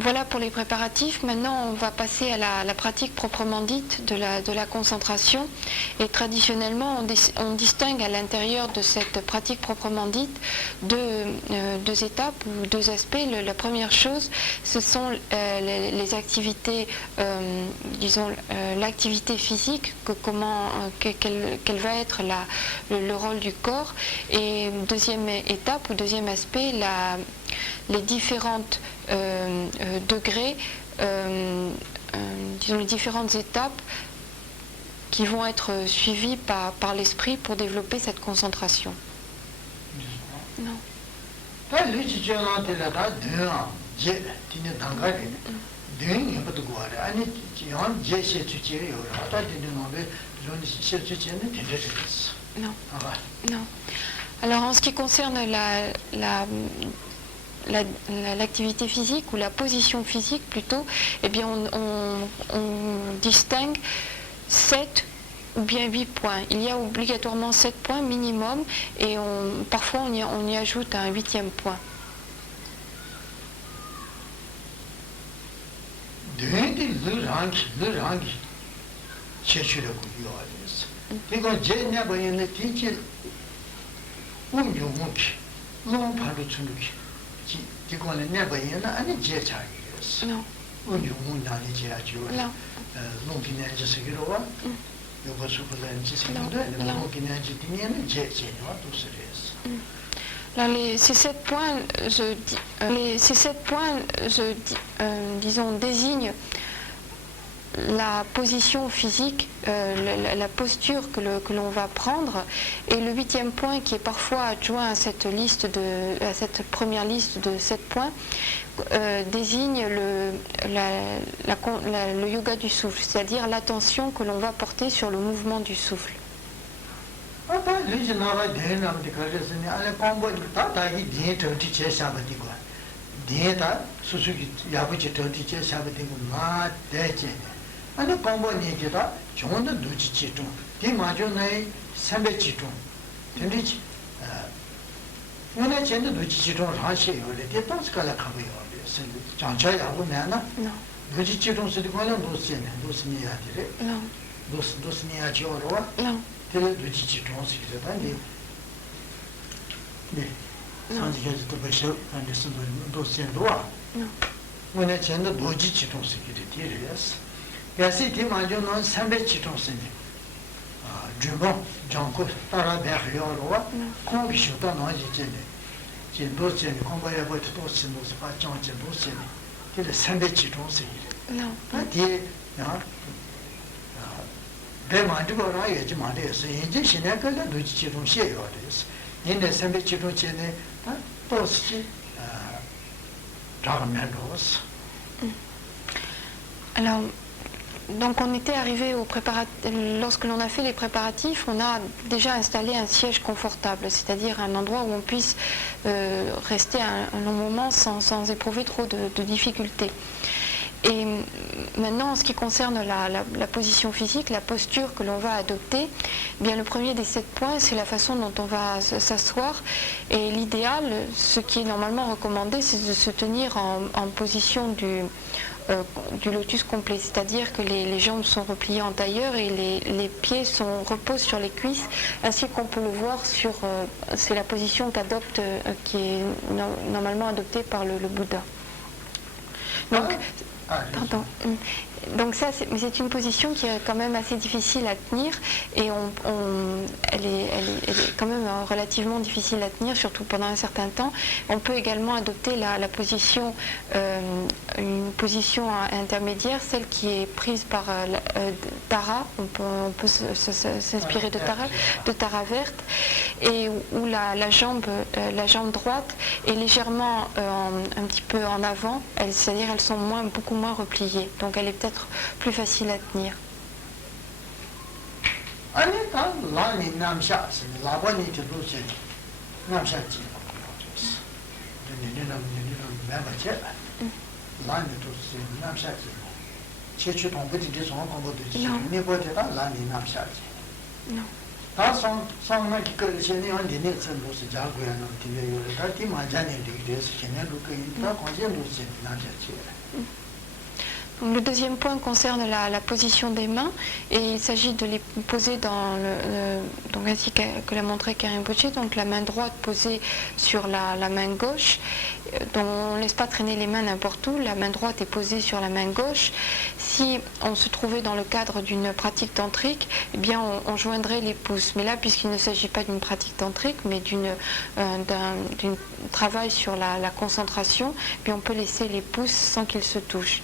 voilà pour les préparatifs. Maintenant, on va passer à la pratique proprement dite de la concentration. Et traditionnellement, on distingue à l'intérieur de cette pratique proprement dite deux étapes ou deux aspects. La première chose, ce sont les activités, disons, l'activité physique, quel va être le rôle du corps. Et deuxième étape ou deuxième aspect, les différentes degrés, disons les différentes étapes qui vont être suivies par l'esprit pour développer cette concentration. Non. Non. Non. Alors en ce qui concerne l'activité physique ou la position physique plutôt, eh bien on distingue 7 ou bien 8 points. Il y a obligatoirement 7 points minimum et parfois on y ajoute un 8e point. Non. Alors ces 7 points, disons, désignent la position physique, la posture que l'on va prendre, et le 8e point qui est parfois adjoint à cette première liste de 7 points désigne le yoga du souffle, c'est-à-dire l'attention que l'on va porter sur le mouvement du souffle. 아니 공부니기다 좋은데 누지 지도 디마존의 삼배 지도 된지 오늘 전에 누지 지도 하시요 이렇게 또스가라 가고요 장차야 보면은 누지 지도 쓰고 거는 노스니야 되래 노스니야 지어로 되게 누지 지도 쓰기다 네 산지게도 벌써 안 됐어 노스니도 오늘 전에 누지 지도 쓰기를 되래스 야시 디마존은 삼배 지도 쓰니 주보 정고 따라 배려로와 공기쇼다 나지제네 진도제네 공부해 볼때 또 신도스 바정제 도스니 근데 삼배 지도 쓰기를 Non. 다 뒤에 대만두가 예지 말이었어. 이제 신약을 놓치지 좀 쉬어요. 그래서 인내 선배 지도 전에 또시 라면도스. Alors, donc on était arrivé lorsque l'on a fait les préparatifs, on a déjà installé un siège confortable, c'est-à-dire un endroit où on puisse rester un long moment sans éprouver trop de difficultés. Et maintenant, en ce qui concerne la position physique, la posture que l'on va adopter, eh bien le premier des 7 points, c'est la façon dont on va s'asseoir. Et l'idéal, ce qui est normalement recommandé, c'est de se tenir en position du lotus complet, c'est-à-dire que les jambes sont repliées en tailleur et les pieds reposent sur les cuisses, ainsi qu'on peut le voir c'est la position qui est normalement adoptée par le Bouddha. Donc, pardon. Donc ça, c'est une position qui est quand même assez difficile à tenir et elle est quand même relativement difficile à tenir, surtout pendant un certain temps. On peut également adopter une position intermédiaire, celle qui est prise par Tara. On peut s'inspirer de Tara verte, et où la jambe droite est légèrement un petit peu en avant, c'est-à-dire elles sont beaucoup moins repliées. Donc elle est peut-être plus facile à tenir. Donc, le deuxième point concerne la position des mains, et il s'agit de les poser donc ainsi que l'a montré Karim Poché, donc la main droite posée sur la main gauche, donc on ne laisse pas traîner les mains n'importe où, la main droite est posée sur la main gauche. Si on se trouvait dans le cadre d'une pratique tantrique, eh bien on joindrait les pouces, mais là, puisqu'il ne s'agit pas d'une pratique tantrique, mais d'un travail sur la concentration, eh bien on peut laisser les pouces sans qu'ils se touchent.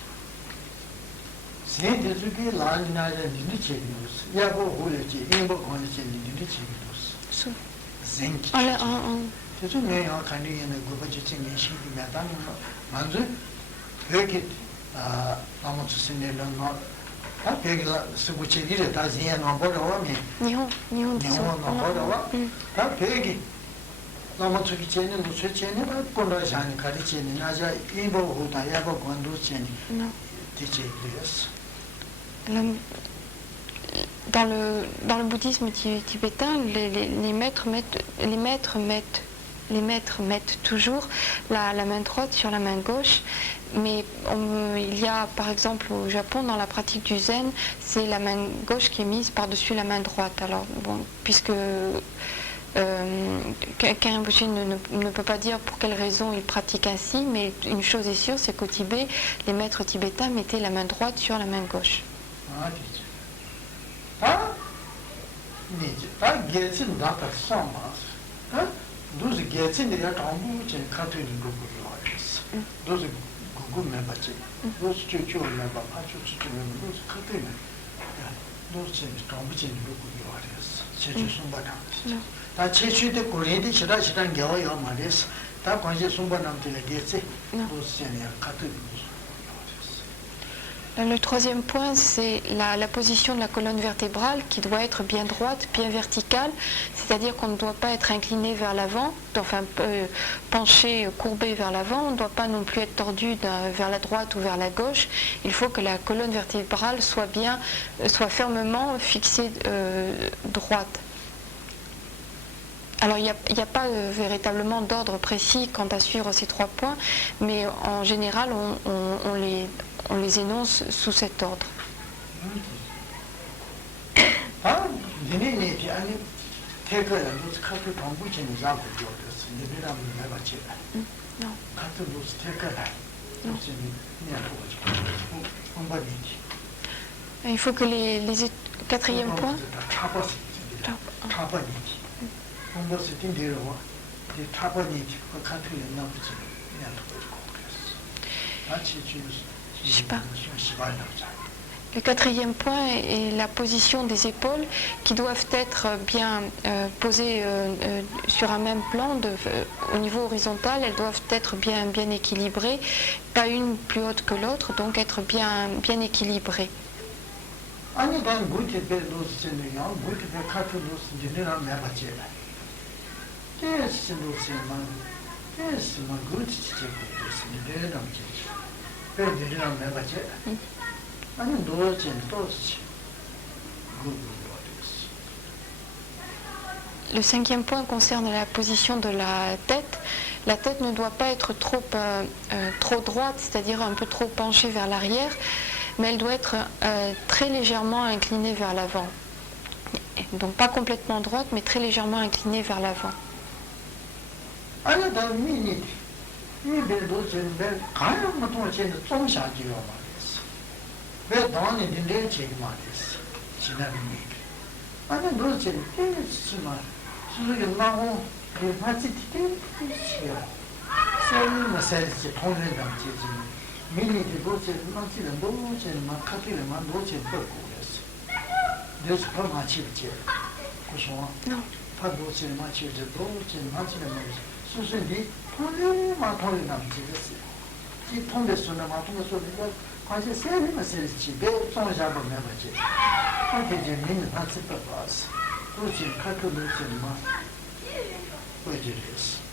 Dans le bouddhisme tibétain, les maîtres mettent toujours la main droite sur la main gauche, mais il y a par exemple au Japon, dans la pratique du zen, c'est la main gauche qui est mise par-dessus la main droite. Alors bon, puisque Karim Poché ne peut pas dire pour quelle raison il pratique ainsi, mais une chose est sûre, c'est qu'au Tibet, les maîtres tibétains mettaient la main droite sur la main gauche. Le troisième point, c'est la position de la colonne vertébrale qui doit être bien droite, bien verticale, c'est-à-dire qu'on ne doit pas être incliné vers l'avant, enfin penché, courbé vers l'avant, on ne doit pas non plus être tordu vers la droite ou vers la gauche. Il faut que la colonne vertébrale soit fermement fixée droite. Alors il n'y a pas véritablement d'ordre précis quant à suivre ces 3 points, mais en général on les énonce sous cet ordre. Il faut que les 4e point. Je sais pas. 시발 남자. Le quatrième point est la position des épaules qui doivent être bien posées sur un même plan au niveau horizontal. Elles doivent être bien équilibrées, pas une plus haute que l'autre, donc être bien équilibrées. 아니 난 무티베 노스는요. 무티베 카트 노스는 내가 제가. 제스 노스만 제스만 그렇지 제고 있으면 남지. 배들이랑 내가 제가. 아니 노스는 또지. Le cinquième point concerne la position de la tête. La tête ne doit pas être trop droite, c'est-à-dire un peu trop penchée vers l'arrière, mais elle doit être très légèrement inclinée vers l'avant. Donc pas complètement droite, mais très légèrement inclinée vers l'avant. 밀리지 도체 망치는 도체는 막 카피를만 도체 뻗고 그랬어. 그래서 더 마치지. 고소. 파도체를 마치지 도체 마치는 말. 수수히 통일만 통일 남지겠어요. 이 통배수는 마통에서 내가 관심 세는 것을지 배 통자로 내가지. 그렇게 이제 민은 같이 뻗어서 도체 카피를 막 보여주겠어.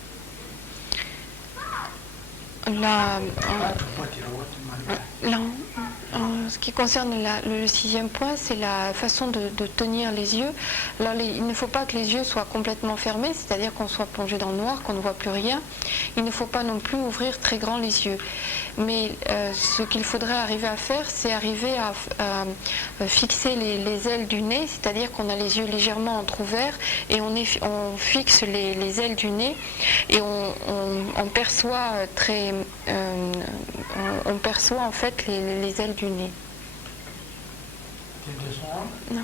En ce qui concerne le sixième point, c'est la façon de tenir les yeux. Alors, il ne faut pas que les yeux soient complètement fermés, c'est-à-dire qu'on soit plongé dans le noir, qu'on ne voit plus rien. Il ne faut pas non plus ouvrir très grand les yeux. Mais ce qu'il faudrait arriver à faire, c'est arriver à fixer les ailes du nez, c'est-à-dire qu'on a les yeux légèrement entrouverts et on fixe les ailes du nez et on perçoit on perçoit en fait les ailes du nez. Non.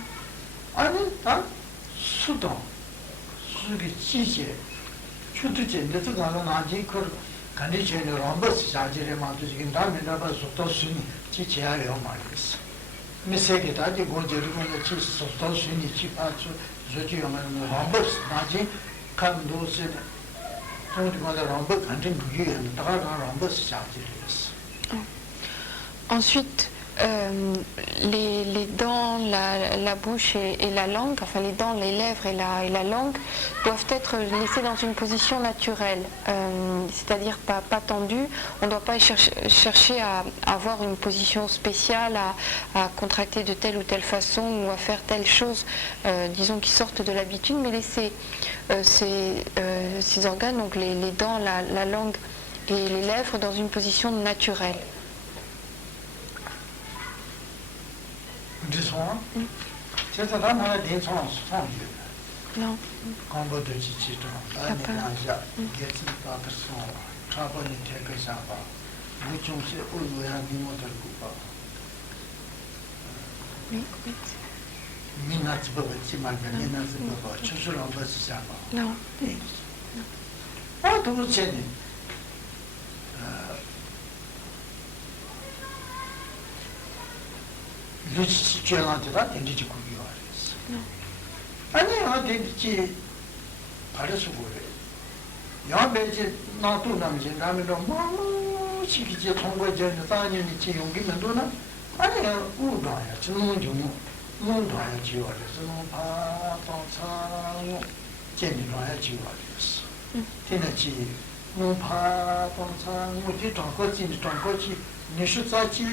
간디체는 럼버스 자질에만 두지긴 다음에 나가 속도순이 지체하려 말이었어. 미세게 다지 고저리고는 지 속도순이 지파주 저지하면 럼버스 나지 간도스 돈이마다 럼버 간진 그게 다가 럼버스 자질이었어. Ensuite, les dents, la bouche et la langue, enfin les dents, les lèvres et la langue doivent être laissées dans une position naturelle, c'est-à-dire pas tendues. On ne doit pas chercher à avoir une position spéciale, à contracter de telle ou telle façon ou à faire telle chose, disons, qui sortent de l'habitude, mais laisser ces organes, donc les dents, la langue et les lèvres dans une position naturelle. Non. 루치 쥐한테다 댕기지 구기 말했어. 아니야, 댕기지 바래서 그래. 야매지 나도 남지 나면은 뭐 시기지 통과전에 다니는 지 용기면 도나 아니야, 우다야. 저놈은 좀 우다야 지워서 파동상 재미로야 지워서. 되는지 파동상 뭐지 동거지 니슈자지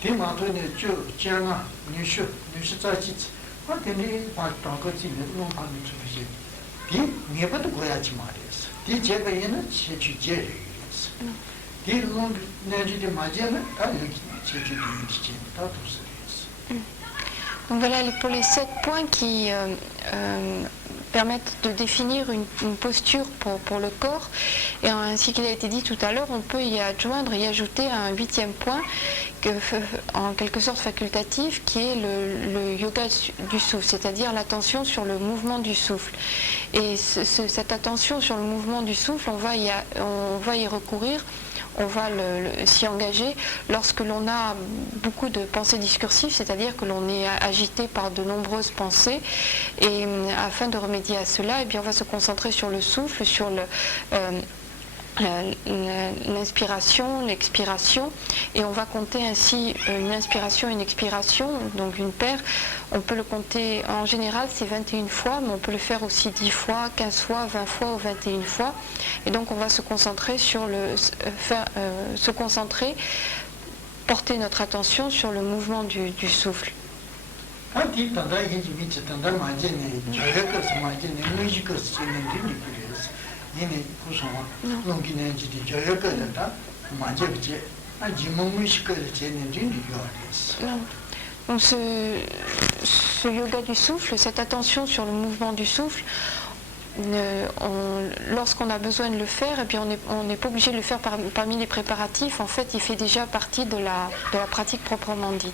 대마도네 저 장아 뉴슈 자지 어디니 바탕거지 농판이 주듯이 이 네버도 고야지 말이었어. 이 제가 얘는 제주제를 이랬어. 이 농 내지데 맞아는 다 이렇게 제주도 있지 다 도서였어. Donc voilà pour les 7 points qui permettent de définir une posture pour le corps. Et ainsi qu'il a été dit tout à l'heure, on peut y adjoindre, y ajouter un 8e point, en quelque sorte facultatif, qui est le yoga du souffle, c'est-à-dire l'attention sur le mouvement du souffle. Et cette attention sur le mouvement du souffle, on va y recourir on va s'y engager lorsque l'on a beaucoup de pensées discursives, c'est-à-dire que l'on est agité par de nombreuses pensées. Et afin de remédier à cela, eh bien, on va se concentrer sur le souffle, sur l'inspiration, l'expiration, et on va compter ainsi une inspiration et une expiration, donc une paire. On peut le compter, en général c'est 21 fois, mais on peut le faire aussi 10 fois, 15 fois, 20 fois ou 21 fois. Et donc on va se concentrer sur porter notre attention sur le mouvement du souffle. Donc ce yoga du souffle, cette attention sur le mouvement du souffle, lorsqu'on a besoin de le faire, eh bien on n'est pas obligé de le faire parmi les préparatifs. En fait, il fait déjà partie de la pratique proprement dite.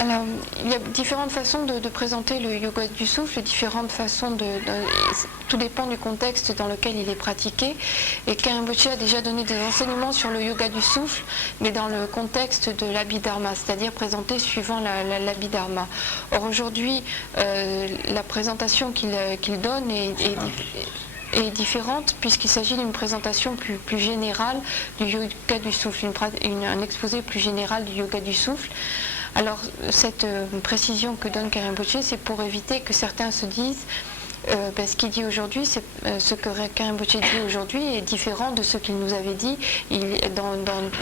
Alors, il y a différentes façons de présenter le yoga du souffle, différentes façons tout dépend du contexte dans lequel il est pratiqué. Et Karen Rinpoche a déjà donné des enseignements sur le yoga du souffle, mais dans le contexte de l'abhidharma, c'est-à-dire présenté suivant l'abhidharma. Or aujourd'hui, la présentation qu'il donne est différente puisqu'il s'agit d'une présentation plus générale du yoga du souffle, un exposé plus général du yoga du souffle. Alors cette précision que donne Karen Rinpoche, c'est pour éviter que certains se disent ce qu'il dit aujourd'hui, ce que Karen Rinpoche dit aujourd'hui est différent de ce qu'il nous avait dit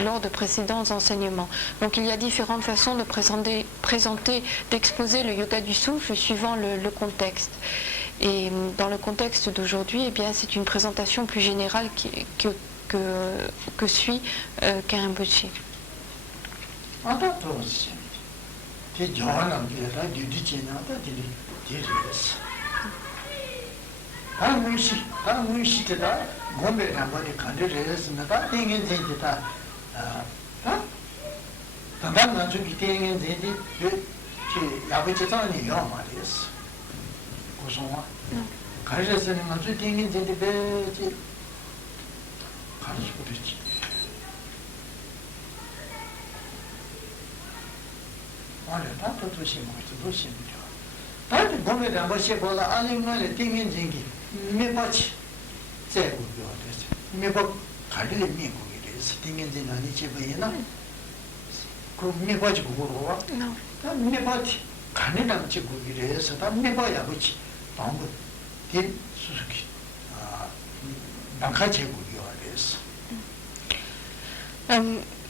lors de précédents enseignements. Donc il y a différentes façons de présenter, d'exposer le yoga du souffle suivant le contexte. Et dans le contexte d'aujourd'hui, eh bien, c'est une présentation plus générale que suit Karen Rinpoche.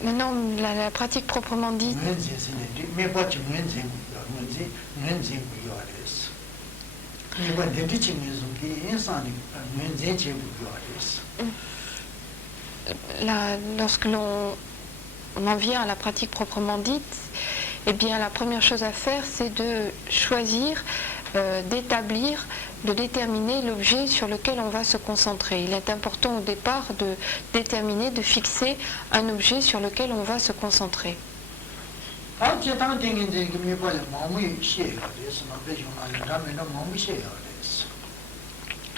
Maintenant, la pratique proprement dite. Lorsque l'on en vient à la pratique proprement dite, eh bien la première chose à faire, c'est de choisir, d'établir, de déterminer l'objet sur lequel on va se concentrer. Il est important au départ de déterminer, de fixer un objet sur lequel on va se concentrer.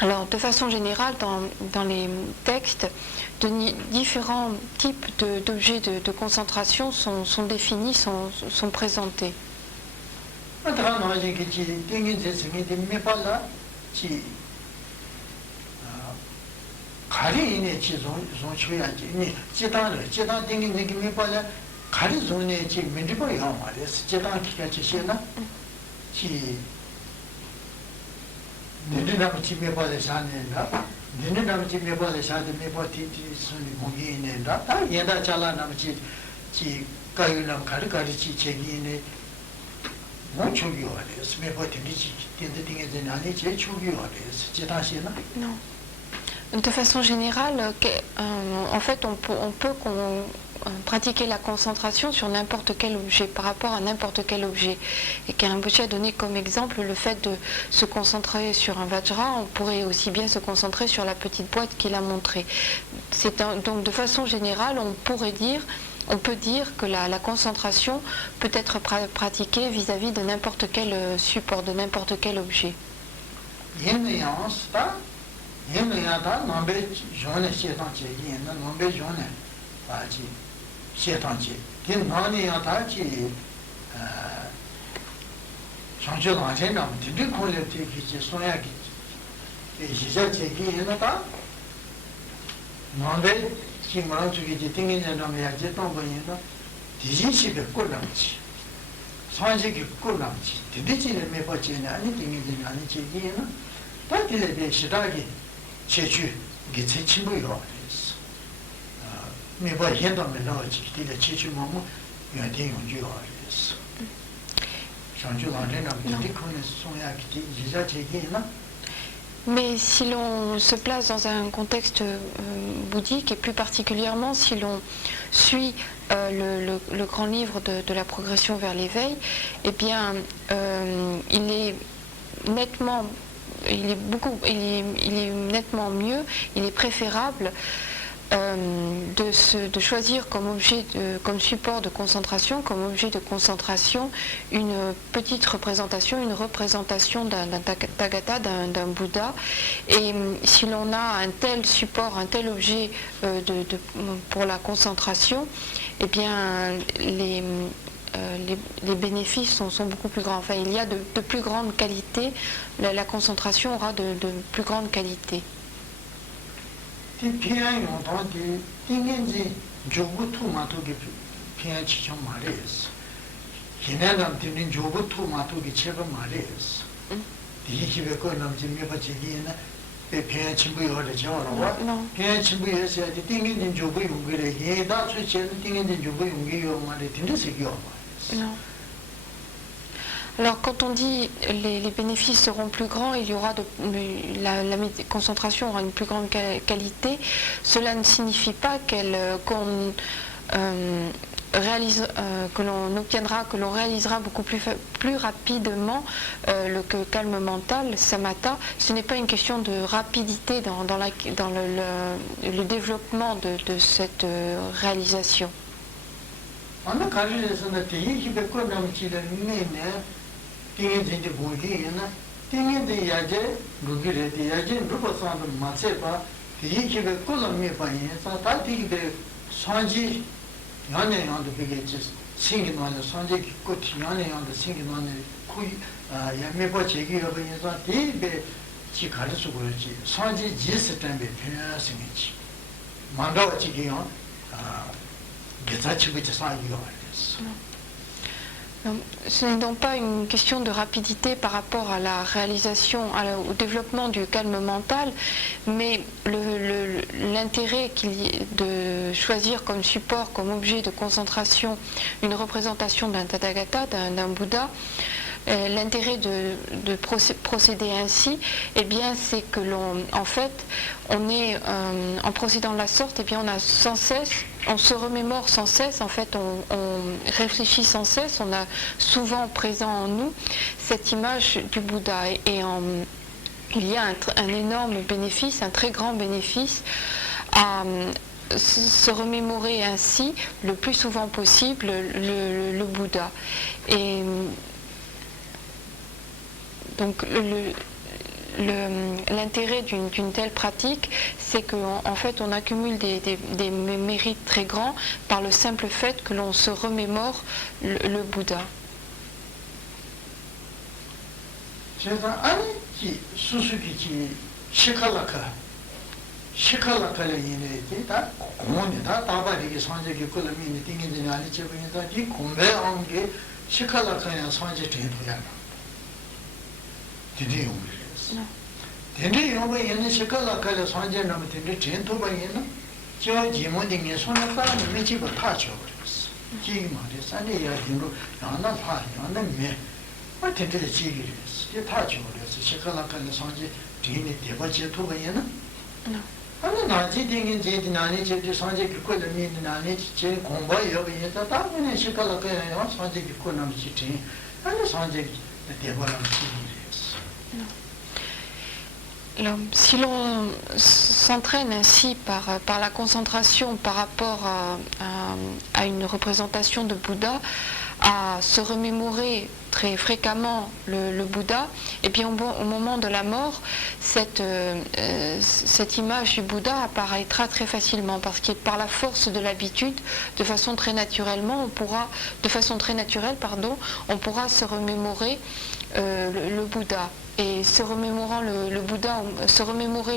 Alors, de façon générale, dans les textes, différents types d'objets de concentration sont définis, sont présentés. Dinam Chimeba de Shanenda, Dinam Chimeba de Shad, Meboti, Sunni Mugin, Yenda Chala Namchi, Kayunam Karikarichi, Chegine, Monchugioles, Meboti, the thing is in Ani, Chugioles, Chitashina. Non. De façon générale, en fait, on peut pratiquer la concentration sur n'importe quel objet, par rapport à n'importe quel objet. Et Rinpoche a donné comme exemple le fait de se concentrer sur un vajra, on pourrait aussi bien se concentrer sur la petite boîte qu'il a montrée. Donc de façon générale, on peut dire que la concentration peut être pratiquée vis-à-vis de n'importe quel support, de n'importe quel objet. Yinayata nambe jone shetanche, yinna nambe jone bachi shetanche. Tin nani yata chi chancho danchen nam tindi kule teki chi soya ki jija cheki yinata nambe chi maranchu ki chi tingi janam yakje tongpa yinna diji shibe kulamchi sanji ki kulamchi tindi chi le mepa chi ani tingi janani cheki yinna tatile be shiragi chechu gitse chimbu yo res meba yenda me la chi dile chechu momo yade yongju yo res chanju la rena de connaît son ya ki déjà cheki na. Mais si l'on se place dans un contexte bouddhique, et plus particulièrement si l'on suit le grand livre de la progression vers l'éveil, eh bien, il est nettement nettement mieux, il est préférable de choisir comme support de concentration, comme objet de concentration, une petite représentation, une représentation d'un Tathagata, d'un Bouddha. Et si l'on a un tel support, un tel objet pour la concentration, eh bien les bénéfices sont beaucoup plus grands. Enfin, il y a de plus grande qualité, la concentration aura de plus grande qualité. Non. Alors quand on dit les bénéfices seront plus grands, il y aura la concentration aura une plus grande qualité, cela ne signifie pas qu'on réalisera beaucoup plus rapidement le calme mental, samatha. Ce n'est pas une question de rapidité dans le développement de cette réalisation. On a carré qui peut quoi dans le Ce n'est donc pas une question de rapidité par rapport à la réalisation, au développement du calme mental, mais l'intérêt qu'il y ait de choisir comme support, comme objet de concentration, une représentation d'un Tathagata, d'un Bouddha. L'intérêt de procéder ainsi, eh bien, c'est que en procédant de la sorte, eh bien, on se remémore sans cesse, en fait, on réfléchit sans cesse, on a souvent présent en nous cette image du Bouddha. Et il y a un énorme bénéfice, un très grand bénéfice à se remémorer ainsi le plus souvent possible le Bouddha. Et donc l'intérêt d'une telle pratique, c'est qu'en fait on accumule des mérites très grands par le simple fait que l'on se remémore le Bouddha. Tende yoba yene shikala kala sanje nama tende tentoba yena jiwa jimo dinge sona tani mechiba tacho kores. Jigi maare sanje ya dingo yana pa yana me ma tende de jigi res. Ye tacho kores shikala kala sanje dine deba je toba yena. Ana naji dinge je nani je sanje ki kola mi nani je gomba yoba yeta ta ne shikala kala yana sanje ki kola nam chi tin. Ana sanje deba nam jigi res. Alors, si l'on s'entraîne ainsi par la concentration par rapport à une représentation de Bouddha, à se remémorer très fréquemment le Bouddha, et bien au moment de la mort, cette image du Bouddha apparaîtra très facilement, parce que par la force de l'habitude, de façon très naturelle, on pourra se remémorer le Bouddha. Et se remémorer le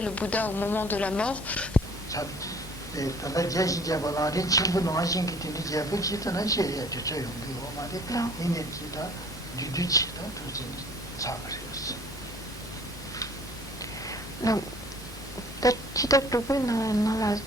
Bouddha au moment de la mort. Non.